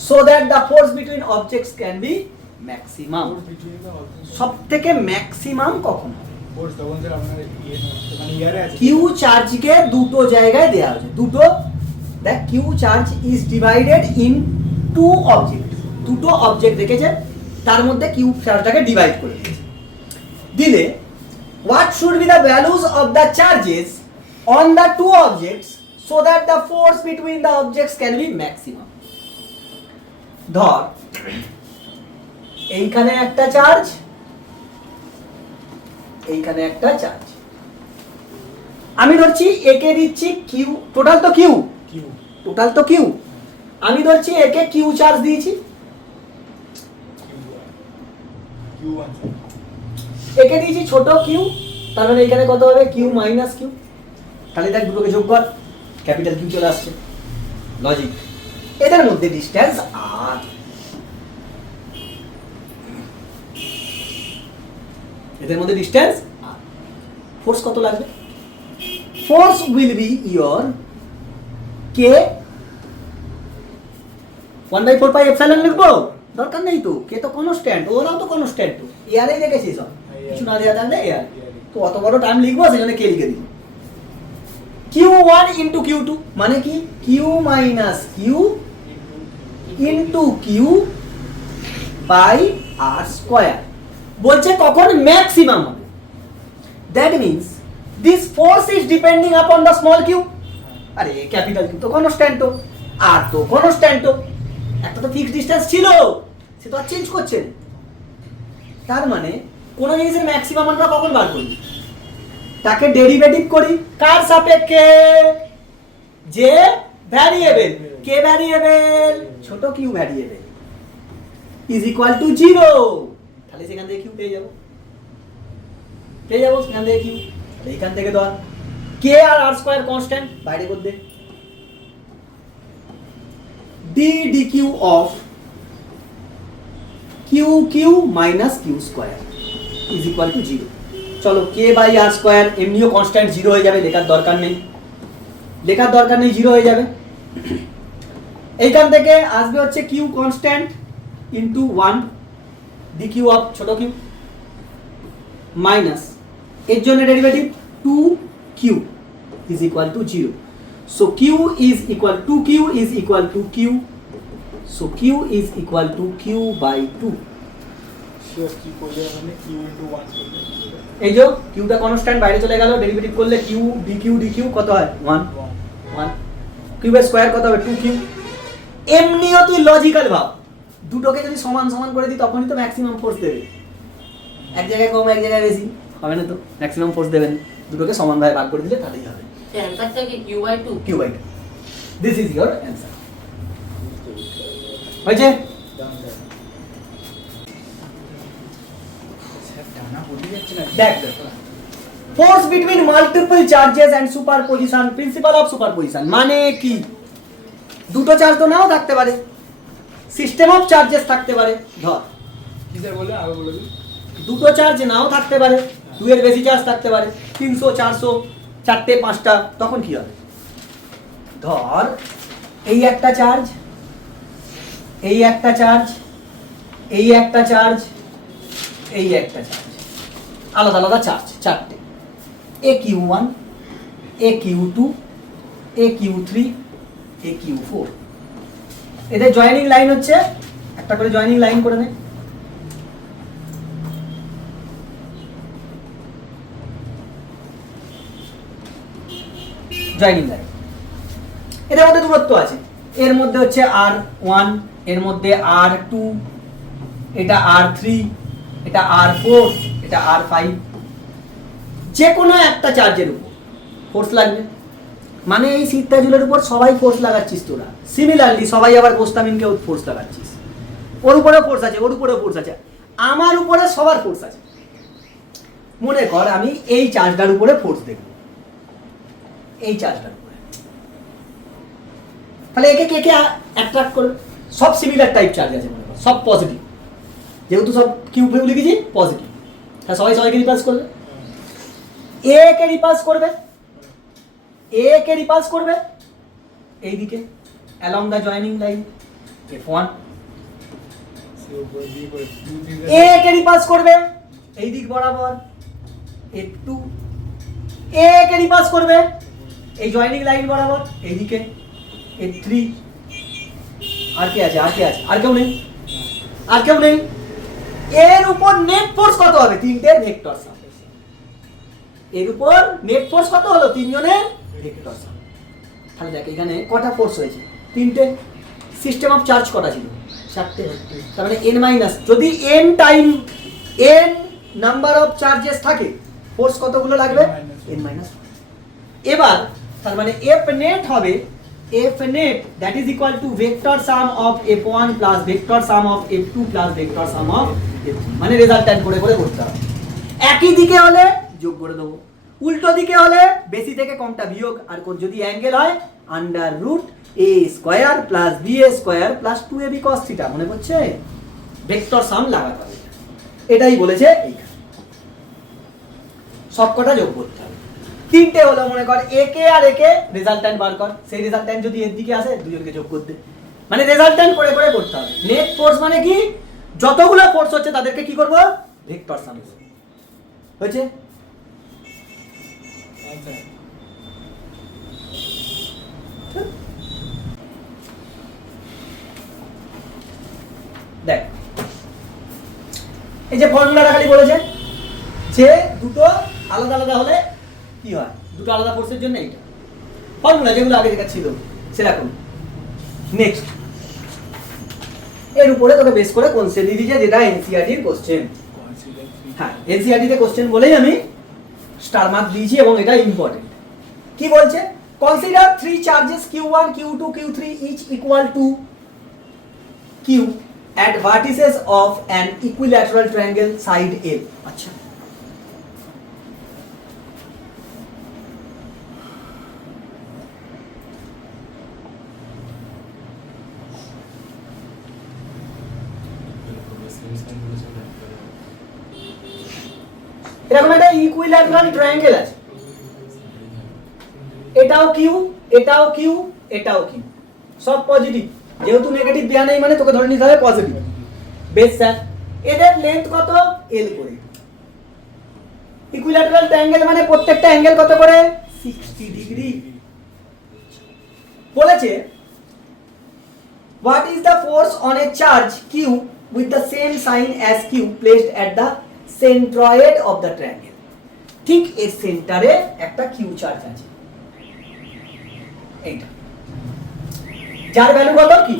so that the force between objects can be maximum? সবথেকে maximum কখন হবে? Course তখন sir আপনার ইয়ে মানে ইয়ারে আছে Q চার্জকে দুটো জায়গায় দেওয়া হয়েছে, দুটো। দেখ, Q charge is divided in two object, দুটো অবজেক্ট রেখেছে, তার মধ্যে কিউ চার্জটাকে ডিভাইড করে দিয়েছে। দিলে what should be the values of the charges on the two objects so that the force between the objects can be maximum. ধর এইখানে একটা চার্জ, এইখানে একটা চার্জ, আমি ধরছি একে দিচ্ছি কিউ, টোটাল তো কিউ, কিউ টোটাল তো কিউ, আমি ধরছি একে কিউ চার্জ দিয়েছি, কিউ ওয়ান একে দিয়েছি ছোট কিউ, তার মানে এখানে কত হবে কিউ মাইনাস কিউ, তাহলে দেখ দুটোকে যোগ কর, ক্যাপিটাল কিউ চলে আসছে। লজিক, এদের মধ্যে ডিসটেন্স আর, এদের মধ্যে ডিসটেন্স আর। ফোর্স কত লাগবে? ফোর্স উইল বি ইয়োর কে 1/4πε লিখবো, দরকার নেই তো, কে তো কনস্ট্যান্ট, ওরাও তো কনস্ট্যান্ট, তো এয়ারেই দেখেছি সব, কিছু না দেওয়া থাকলে এয়ার, তো অত বড় টার্ম লিখবো সেখানে কে লিখে দিব। Q1 ইন্টু Q2 মানে কি? Q minus Q into Q by R square. বলছে কখন ম্যাক্সিমাম হবে, that means this force is depending upon the small Q. আরে ক্যাপিটাল কিউ তো কনস্ট্যান্ট, আর তো কনস্ট্যান্ট, একটা তো ফিক্সড ডিসটেন্স ছিল, সে তো আর চেঞ্জ করছে না। তার মানে কোন জিনিসের ম্যাক্সিমাম আমরা কখন বার করি? তাকে ডেরিভেটিভ করি কার সাপেক্ষে? যে ভ্যারিয়েবল, কে ভ্যারিয়েবল? ছোট Q variable is equal to 0, তাহলে সেখান থেকে কিউ পেয়ে যাবো, সেখান থেকে কিউ। এইখান থেকে ধর কে আর আর স্কয়ার কনস্ট্যান্ট, বাইরে করতে D D Q of Q Q minus Q square is equal to 0। চলো কে বাই আর স্কয়ার এমনিও কনস্ট্যান্ট 0 হয়ে যাবে, লেখার দরকার নেই, 0 হয়ে যাবে। এইখান থেকে আসবে হচ্ছে Q constant into 1 D Q of ছোট কিউ মাইনাস এর জন্য derivative 2q is equal to 0। So Q is equal to Q is equal to Q, so Q is equal to Q by 2। Sure কি করলে মানে Q into 1 করলে এই যে কিউটা constant বাইরে চলে গেল, ডেরিভেটিভ করলে কিউ ডি কিউ কত হয় 1 কিউ বাই স্কয়ার কত হবে 2q। এমনিও তুই লজিক্যাল ভাব, দুটোকে যদি সমান সমান করে দিই তখনই তো ম্যাক্সিমাম ফোর্স দেবে, এক জায়গায় কম এক জায়গায় বেশি হবে না, তো ম্যাক্সিমাম ফোর্স দেবেন, দুটোকে সমানভাবে ভাগ করে দিলে তাহলেই হবে। অ্যান্সারটা কি Q/2? Q by 2, this is your answer. হয়েছে? ডান স্যার টানা বলি যাচ্ছে না দেখ, force between multiple charges and superposition, principle of superposition মানে কি? দুটো চার্জ তো নাও থাকতে পারে, সিস্টেম অফ চার্জেস থাকতে পারে। ধর কি স্যার বললেন আরো বলে দিন। দুটো চার্জ নাও থাকতে পারে, দুইয়ের বেশি চার্জ থাকতে পারে, 300 400 চারটে পাঁচটা, তখন কি হবে? ধর এই একটা চার্জ, এই একটা চার্জ, এই একটা চার্জ, এই একটা চার্জ, আলাদা আলাদা চার্জ চারটে, AQ1 AQ2 AQ3 AQ4। এদের জয়েনিং লাইন হচ্ছে, একটা করে জয়েনিং লাইন করে নে। জয়েনিং লাইন, এদের মধ্যে দূরত্ব আছে, এর মধ্যে হচ্ছে R1, এর মধ্যে R2, এটা R3, এটা R4, এটা R5। যে কোনো একটা চার্জের উপর ফোর্স লাগবে, মানে এই সিট্টাজুলের উপর সবাই ফোর্স লাগাচ্ছিস তোরা, সিমিলারলি সবাই আবার গোস্তামিনকে ফোর্স লাগাচ্ছিস, ওর উপরেও ফোর্স আছে, ওর উপরেও ফোর্স আছে, আমার উপরে সবার ফোর্স আছে। মনে কর আমি এই চার্জটার উপরে ফোর্স দেখব, এই চার্জটার উপরে, তাহলে একে কে কে অ্যাট্রাক্ট করবে? সব সিমিলার টাইপ চার্জ আছে, মনে কর সব পজিটিভ, যেহেতু সব কিউ ফিউ লিখেছি পজিটিভ, তাহলে সবাই সবাইকে রিপালস করবে। এ কে রিপালস করবে, এ কে রিপালস করবে এইদিকে along the joining line F1, সে উপরে দিয়ে করে 2 3 এ কে রিপালস করবে এই দিক বরাবর F2 এ কে রিপাস করবে এই জয়েনিং লাইন বরাবর এইদিকে F3 আর কি আছে আর কেউ নেই এর উপর নেট ফোর্স কত হবে তিনটে ভেক্টর সাম এর উপর নেট ফোর্স কত হলো তিনজনের ভেক্টর সাম তাহলে দেখ এখানে কটা ফোর্স হয়েছে তিনটে সিস্টেম অফ চার্জ কটা ছিল চারটে তার মানে n মাইনাস যদি n time n number of charges থাকে ফোর্স কতগুলো লাগবে n মাইনাস এবার তার মানে F net হবে F net that is equal to vector sum of F1 plus vector sum of F2 plus vector sum of F3 মানে resultant করে করতে হবে একই দিকে হলে যোগ করে দেবো উল্টো দিকে হলে বেশি থেকে কমটা বিয়োগ আর যদি অ্যাঙ্গেল হয় under root a square plus b square plus 2ab cos θ মনে পড়ছে ভেক্টর সাম লাগাতে হবে এটাই বলেছে এইখানে সবকটা যোগ করতে হবে তিনটে হলো মনে কর একে আর একে রেজাল্ট্যান্ট বার কর সেই রেজাল্ট্যান্ট যদি এর দিকে আসে দুজনকে যোগ করতে মানে রেজাল্ট্যান্ট করে করতে হবে নেট ফোর্স মানে কি যতগুলো ফোর্স হচ্ছে তাদেরকে কি করব ভেক্টর সাম হয়েছে দেখ এই যে ফর্মুলাটা খালি বলেছে যে দুটো আলাদা আলাদা হলে কি হয় দুটো আলাদা ফোর্সের জন্য এইটা ফর্মুলা যেগুলো আগে যেটা ছিল সেরকম নেক্সট এর উপরে তোকে বেস করে কনসেপ্ট দিয়ে দিয়েছে যেটা এনসিইআরটি এর কোশ্চেন হ্যাঁ এনসিইআরটি তে কোশ্চেন বলেই আমি স্টার মার্ক দিয়েছি এবং এটা ইম্পর্টেন্ট কি বলছে consider three charges q1 q2 q3 each equal to q at vertices of an equilateral triangle side A আচ্ছা এরকম একটা ইকুইল্যাটারাল ট্রায়াঙ্গেল আছে এটাও কিউ এটাও কিউ এটাও কিউ সব পজিটিভ যেহেতু নেগেটিভ দেয়া নেই মানে তোকে ধরে নিতে হবে পজিটিভ বেশ স্যার এদের লেন্থ কত এল করে ইকুইল্যাটারাল ট্রায়াঙ্গেল মানে প্রত্যেকটা অ্যাঙ্গেল কত করে 60 ডিগ্রি বলেছে what is the force on a charge q with the same sign as q placed at the centroid of the triangle ঠিক এর সেন্টারে একটা কিউ চার্জ আছে এইটা যার ভ্যালু কত কি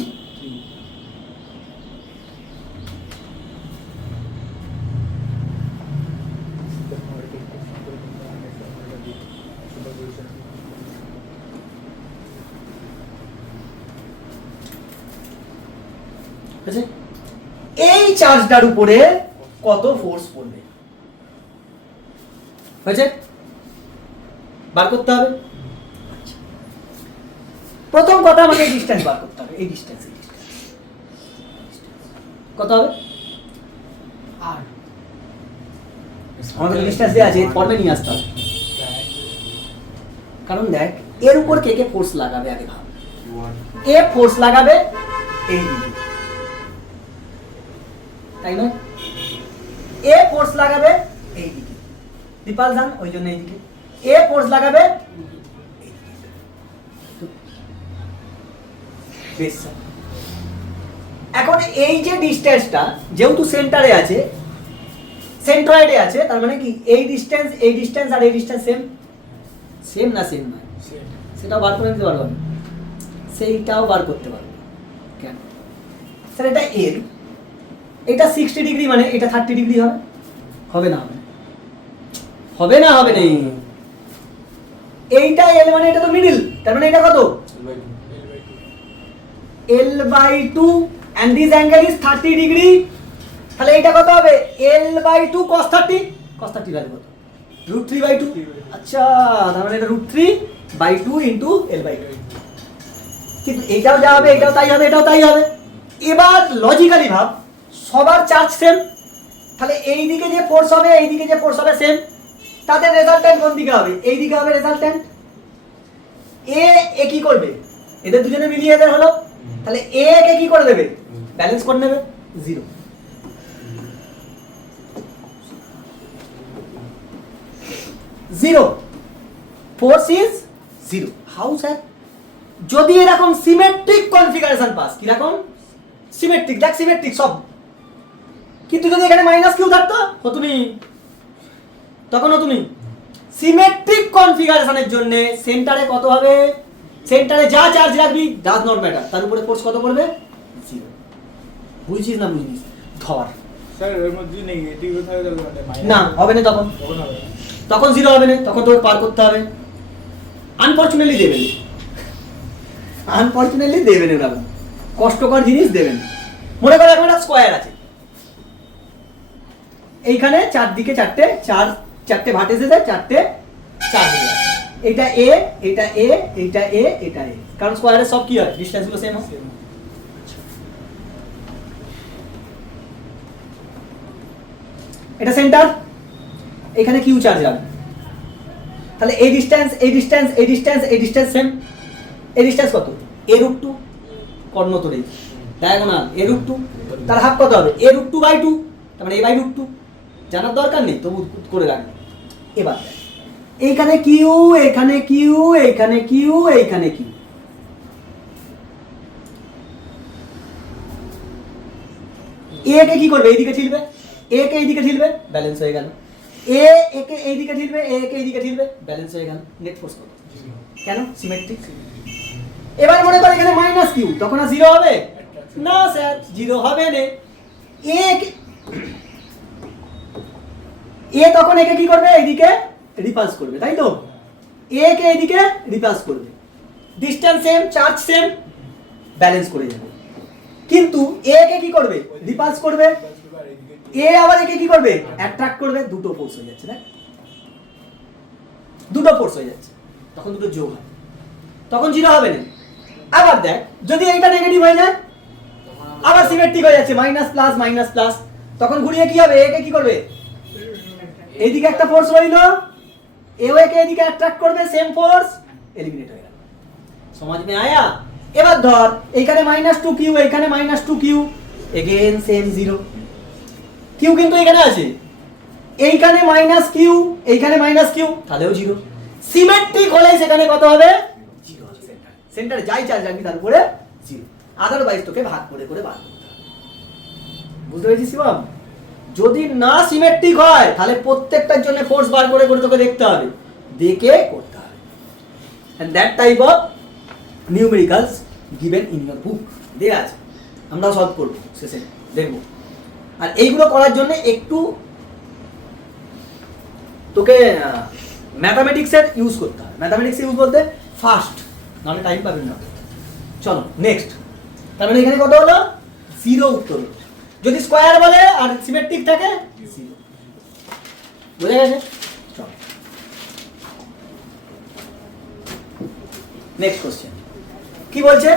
এই চার্জটার উপরে কত ফোর্স পড়বে হয়েছে বার করতে হবে আচ্ছা প্রথম কথা আমাকে ডিসটেন্স বার করতে হবে এই ডিসটেন্স কত হবে আর আমাদের ডিসটেন্স দেয়া আছে ফর্মে নিয়ে আসতে হবে কারণ দেখ এর উপর কে কে ফোর্স লাগাবে আগে ভাব এ ফোর্স লাগাবে এই দিকে তাই না এ ফোর্স লাগাবে এই দিকে রিপালশন ওই জন্য এই দিকে এ ফোর্স লাগাবে বেশ এখন এই যে ডিসটেন্সটা যেহেতু সেন্টারে আছে সেন্ট্রয়েডে আছে তার মানে কি এই ডিসটেন্স আর এই ডিসটেন্স সেম না সেম নয় সেটাও বার করে নিতে পারবো সেইটাও বার করতে পারবো কেন স্যার এটা এল এটা 60 ডিগ্রি মানে এটা 30 ডিগ্রি হবে হবে না এইটা এল মানে এটা তো মিডল তার মানে এটা কত L/2 and this angle is 30 degree তাহলে এটা কত হবে L/2 cos 30 ভ্যালু কত √3/2 আচ্ছা তার মানে এটা √3/2 ইনটু L/2 কিন্তু এটাও যা হবে এটাও তাই হবে এবার লজিক্যালি ভাব সবার চার্জ সেম তাহলে এই দিকে যে ফোর্স হবে এই দিকে যে ফোর্স হবে সেম তাদের রেজাল্ট্যান্ট কোন দিকে হবে এই দিকে হবে রেজাল্ট্যান্ট এ কি করবে এদের দুজনে মিলিয়ে এদের হলো তাহলে এ কে কি করে দেবে ব্যালেন্স করে নেবে 0 0, ফোর্স ইজ 0। How sir? যদি এরকম সিমেট্রিক কনফিগারেশন পাস, কি রকম সিমেট্রিক, দেখ সিমেট্রিক সব, কিন্তু যদি এখানে মাইনাস কিউ থাকতো হতুনি, তখন হতুনি। সিমেট্রিক কনফিগারেশনের জন্য সেন্টারে কত হবে, সেন্টারে যা চার্জ রাখবি ডাজ নট ম্যাটার, তার উপরে ফোর্স কত পড়বে, 0। বুঝছিস না বুঝিস? ধর স্যার এর মধ্যে নেগেটিভ থাকে তাহলে মানে মাইনাস না হবে না, তখন তখন হবে না। তখন 0 হবে না, তখন তোকে পার করতে হবে। আনফরচুনেটলি দেবেন, আনফরচুনেটলি দেবেন, এরকম কষ্টকর জিনিস দেবেন। মনে করো এখন একটা স্কোয়ার আছে, এইখানে চারদিকে চারটে ভার্টেক্স আছে, চারটে চার দিকে আছে। এটা এ, এটা এ, এটা এ, এটা এ, কারণ স্কোয়ারের সব কি হয়, ডিসটেন্স গুলো সেম হয়। এটা সেন্টার, এখানে কিউ চার্জ রাখবে, তাহলে এই ডিসটেন্স, এই ডিসটেন্স, এই ডিসটেন্স, এই ডিসটেন্স সেম। এই ডিসটেন্স কত, a√2, কর্ণ তোরে ডায়াগোনাল a√2, তার হাফ কত হবে, a√2/2, তার মানে a/√2। জানার দরকার নেই, তবু করে রাখবে। এবার এইখানে কিউ, এখানে কিউ, এইখানে কিউ, এইখানে কিউ, এ কে কি করবে, এইদিকে ঠেলবে, এ কে এইদিকে ঠেলবে, ব্যালেন্স হয়ে গেল। এ কে এইদিকে ঠেলবে, এ কে এইদিকে ঠেলবে, ব্যালেন্স হয়ে গেল। নেট ফোর্স কত, কেন সিমেট্রিক। এবার মনে করো এখানে মাইনাস কিউ, তখন আর 0 হবে না স্যার, 0 হবে না। এ তখন একে কি করবে, এইদিকে রিপালস করবে, তাই তো, এ কে এইদিকে রিপালস করবে, distance same, charge same, balance করে যাবে। কিন্তু এ কে কি করবে, রিপালস করবে, এ আবার একে কি করবে, অ্যাট্রাক্ট করবে, দুটো ফোর্স হয়ে যাচ্ছে, দেখ দুটো ফোর্স হয়ে যাচ্ছে, তখন দুটো যোগ হবে, তখন 0 হবে না। আবার দেখ যদি এইটা নেগেটিভ হয়ে যায়, আবার সিমেট্রিক হয়ে যাচ্ছে, মাইনাস প্লাস মাইনাস প্লাস, তখন ঘুরিয়ে কি হবে, একে কি করবে, এইদিকে একটা ফোর্স রইলো, এও একে এদিকে অ্যাট্রাক্ট করবে, সেম ফোর্স, এলিমিনেট হয়ে গেল। সমাজ মে আয়া? এবার ধর এইখানে -2 কিউ, এইখানে -2 কিউ, এগেইন সেম 0, কিউ কিন্তু এখানে আছে, এইখানে মাইনাস কিউ, এইখানে মাইনাস কিউ, তাহলেও 0। সিমেট্রিক হলে সেখানে কত হবে, 0 হবে। সেন্টারে যাই চার্জ রাখবি তার উপরে 0, আদারওয়াইজ তোকে ভাগ করে করে বার করতে হবে। বুঝতে পেরেছিস শিবম? যদি না সিমেট্রিক হয় তাহলে প্রত্যেকটার জন্য ফোর্স বার করে করে তোকে দেখতে হবে, দেখে করতে হবে। And that type of numericals given in your book দেয়া আছে, আমরাও সলভ করব, শেষে দেখব। আর এইগুলো করার জন্য একটু তোকে ম্যাথামেটিক্সের ইউজ করতে হবে। ম্যাথামেটিক্স ইউজ বলতে ফাস্ট, নাহলে টাইম পাবেন না। চলো নেক্সট। তার মানে এখানে কত হলো, 0 উত্তর হলো। যদি স্কোয়ার বলে আর সিমেট্রিক থাকে 0। বুঝে গেছে? চলো নেক্সট কোশ্চেন কি বলছে,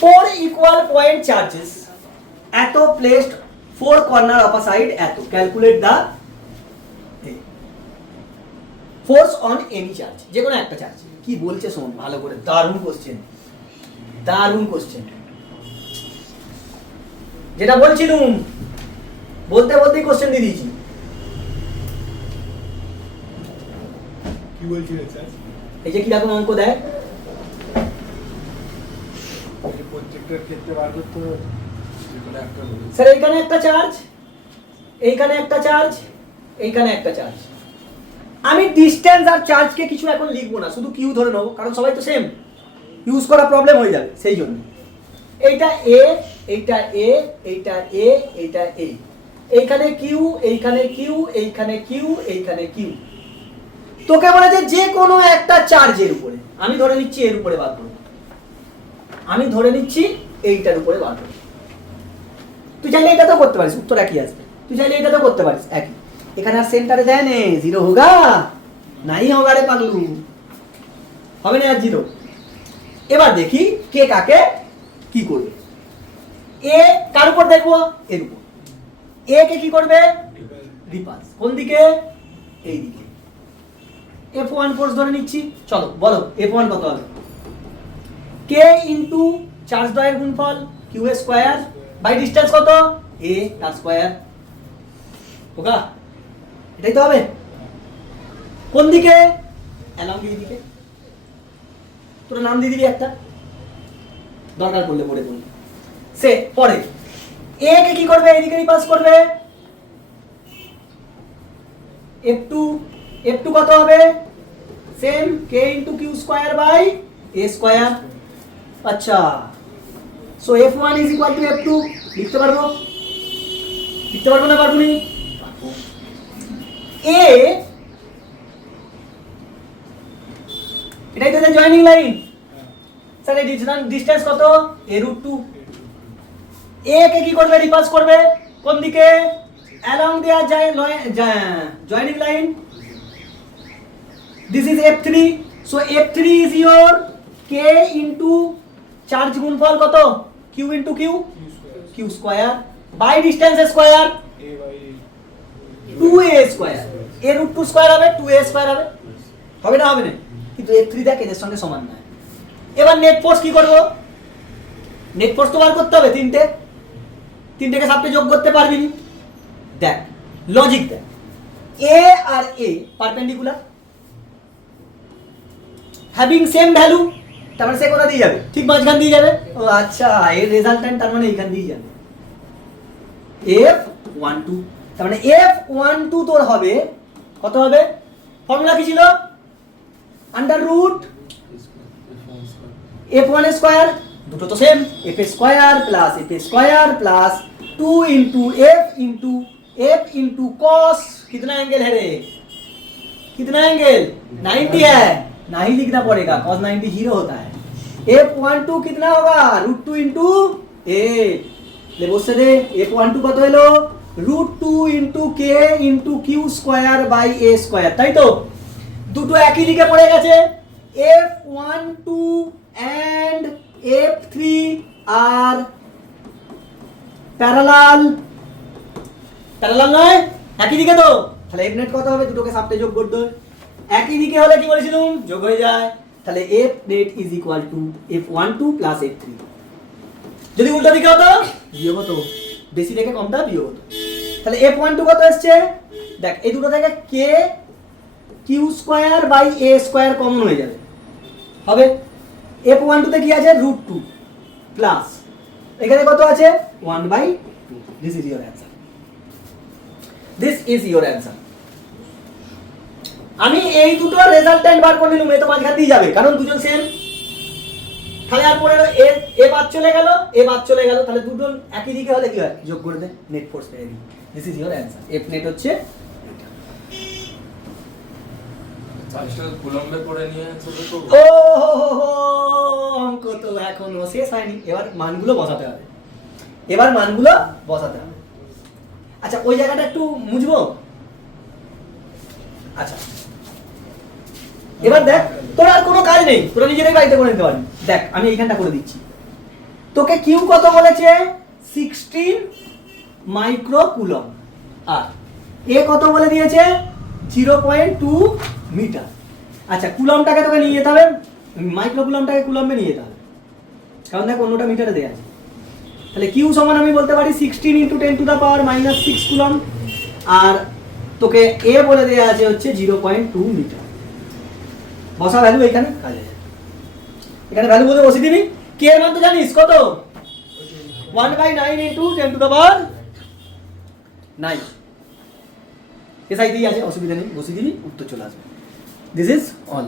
4 equal point charges at placed 4 corner of a side at, calculate the force on any charge, যে কোনো একটা চার্জ। কি বলছে শোন ভালো করে, দারুণ কোশ্চেন, দারুণ কোশ্চেন। যেটা বলছিলুম বলতে বলতেই কোশ্চেন দিয়ে দিয়েছি। কি বলছিলেন স্যার? এই যে কিরকম অঙ্ক দেয়, প্রত্যেকটার ক্ষেত্রে বার করতে হবে। যেকোনো একটা বলি। স্যার এইখানে একটা চার্জ, এইখানে একটা চার্জ, এইখানে একটা চার্জ। আমি ডিসটেন্স আর চার্জকে কিছু এখন লিখবো না, শুধু কিউ ধরে নেবো, কারণ সবাই তো সেম, ইউজ করা প্রবলেম হয়ে যাবে সেই জন্য। এইটা এ, এইটা এ, এইটা এ, এইটা এ, এইখানে কিউ, এইখানে কিউ, এইখানে কিউ, এইখানে কিউ। তোকে বলেছে যে কোনো একটা চার্জের উপরে, আমি ধরে নিচ্ছি এর উপরে বার করবো, আমি ধরে নিচ্ছি এইটার উপরে বার করবো। তুই চাইলে এটা তো করতে পারিস, উত্তর একই আসবে। তুই চাইলে এটা তো করতে পারিস একই। এখানে আর সেন্টারে দেয় নে, 0 হোগা নাই হোগা রে পাগলু, হবে না আর 0। এবার দেখি কে কাকে কি করবে। এ কার উপর দেখবো, এর উপর। এ কে কি করবে, রিপালস, কোন দিকে, এই দিকে। F1 ফোর্স ধরে নিচ্ছি, চলো বলো F1 কত হবে, k ইনটু চার্জ দ্বয়ের গুণফল q স্কয়ার বাই ডিসটেন্স কত a তার স্কয়ার। ওকা এটাই তো হবে। কোন দিকে? অ্যালং এই দিকে। তোর নাম দিয়ে দিবি একটা, দরকার পড়লে পড়ে পড়লে। সে পরে এ কে কি করবে? এদিকে রিপাস করবে। F2 কত হবে? Same k into q square by a square. আচ্ছা, so F1 is equal to F2 লিখতে পারবো? লিখতে পারবো না পারবো নি? a এটাই তো জয়েনিং লাইন। স্যার এই ডিসটেন্স কত? a √2। a কে কি করবে? রিপাস করবে কোন দিকে? Along their joining line. This is F3. So F3 is your K into charge গুণফল কত? Q into Q square by distance square A by 2a square. a √2 square হবে 2a স্কয়ার হবে। হবে না? হবে না। কিন্তু F3 দেখ এদের সঙ্গে সমান নয়। এবার নেট ফোর্স কি করব? নেট ফোর্স তো বার করতে হবে তিনটেকে সাথে যোগ করতে পারবি নি? দেখ লজিক দেখ, a আর a perpendicular, having same value, তার মানে সে কোথা দিয়ে যাবে? ঠিক মাঝখান দিয়ে যাবে। ও আচ্ছা, এর রেজাল্ট্যান্ট তার মানে এইখান দিয়ে যাবে, F12। তার মানে F12 তোর হবে কত হবে? ফর্মুলা কি ছিল? আন্ডার রুট F1 স্কয়ার, দুটো তো same, F square plus F square প্লাस 2 into F into cos। कितना एंगल है रे? कितना एंगल? 90 है, नहीं लिखना पड़ेगा, cos 90 जीरो होता है। F12 कितना होगा? √2 इंटू 8 ले বসে দে। F12 কত হলো? √2 into k into q square by a square, তাই তো? দুটো একই দিকে পড়ে গেছে। F12 and F3 are parallel নয়? একই দিকে তো, তাহলে F নেট কত হবে? দুটোকে সাথে যোগ করতে হবে। একই দিকে হলে কি বলেছিলাম? যোগ হয়ে যায়। তাহলে F net is equal two F12 plus F3। যদি উল্টো দিকে হতো বিয়োগ হতো, বেশি থেকে কমটা বিয়োগ হতো। তাহলে F12 কত আসছে? দেখ এই দুটো থেকে k q square by a square common হয়ে যাবে, হবে F12 তে কি আছে? √2 প্লাস এখানে কত আছে? 1/2। This is your answer. This is your answer. আমি এই দুটো রেজাল্ট্যান্ট বার করে নিলাম, এ তো মাঝখান দিয়ে যাবে কারণ দুজন সেম। তাহলে আর পরে এ বাদ চলে গেল, তাহলে দুটো একই দিকে হলে কি হয়? যোগ করে দে, নেট ফোর্স পেয়ে যাবি। This is your answer. F net হচ্ছে চার্জটা কুলম্বে করে নিয়ে চলে তো। ও হো, অঙ্ক তো এখনো শেষ হয়নি। এবার মানগুলো বসাতে হবে। আচ্ছা ওই জায়গাটা একটু মুছবো। আচ্ছা এবার দেখ, তোর আর কোনো কাজ নেই, তোরা নিজেরাই বাড়িতে করে নিতে পারবি। দেখ আমি এইখানটা করে দিচ্ছি। তোকে কিউ কত বলেছে? 16 মাইক্রো কুলম, আর এ কত বলে দিয়েছে? 0.2 মিটার। আচ্ছা কুলমটাকে তোকে নিয়ে যেতে হবে, মাইক্রো কুলমটাকে কুলম্বে নিয়ে যেতে হবে, কারণ দেখ অন্যটা মিটারে দেওয়া আছে। তাহলে কিউ সমান আমি বলতে পারি 16 × 10⁻⁻6 কুলম, আর তোকে এ বলে দেওয়া আছে হচ্ছে 0.2 মিটার। বসা ভ্যালু এখানে কাজে যায়, এখানে ভ্যালু বলে বসিয়ে দিবি। কে এর মান তো জানিস কত? 1/9 × 10⁹ এসআই দিয়ে আছে, অসুবিধা নেই, বসিয়ে দিবি, উত্তর চলে আসবে। This is all.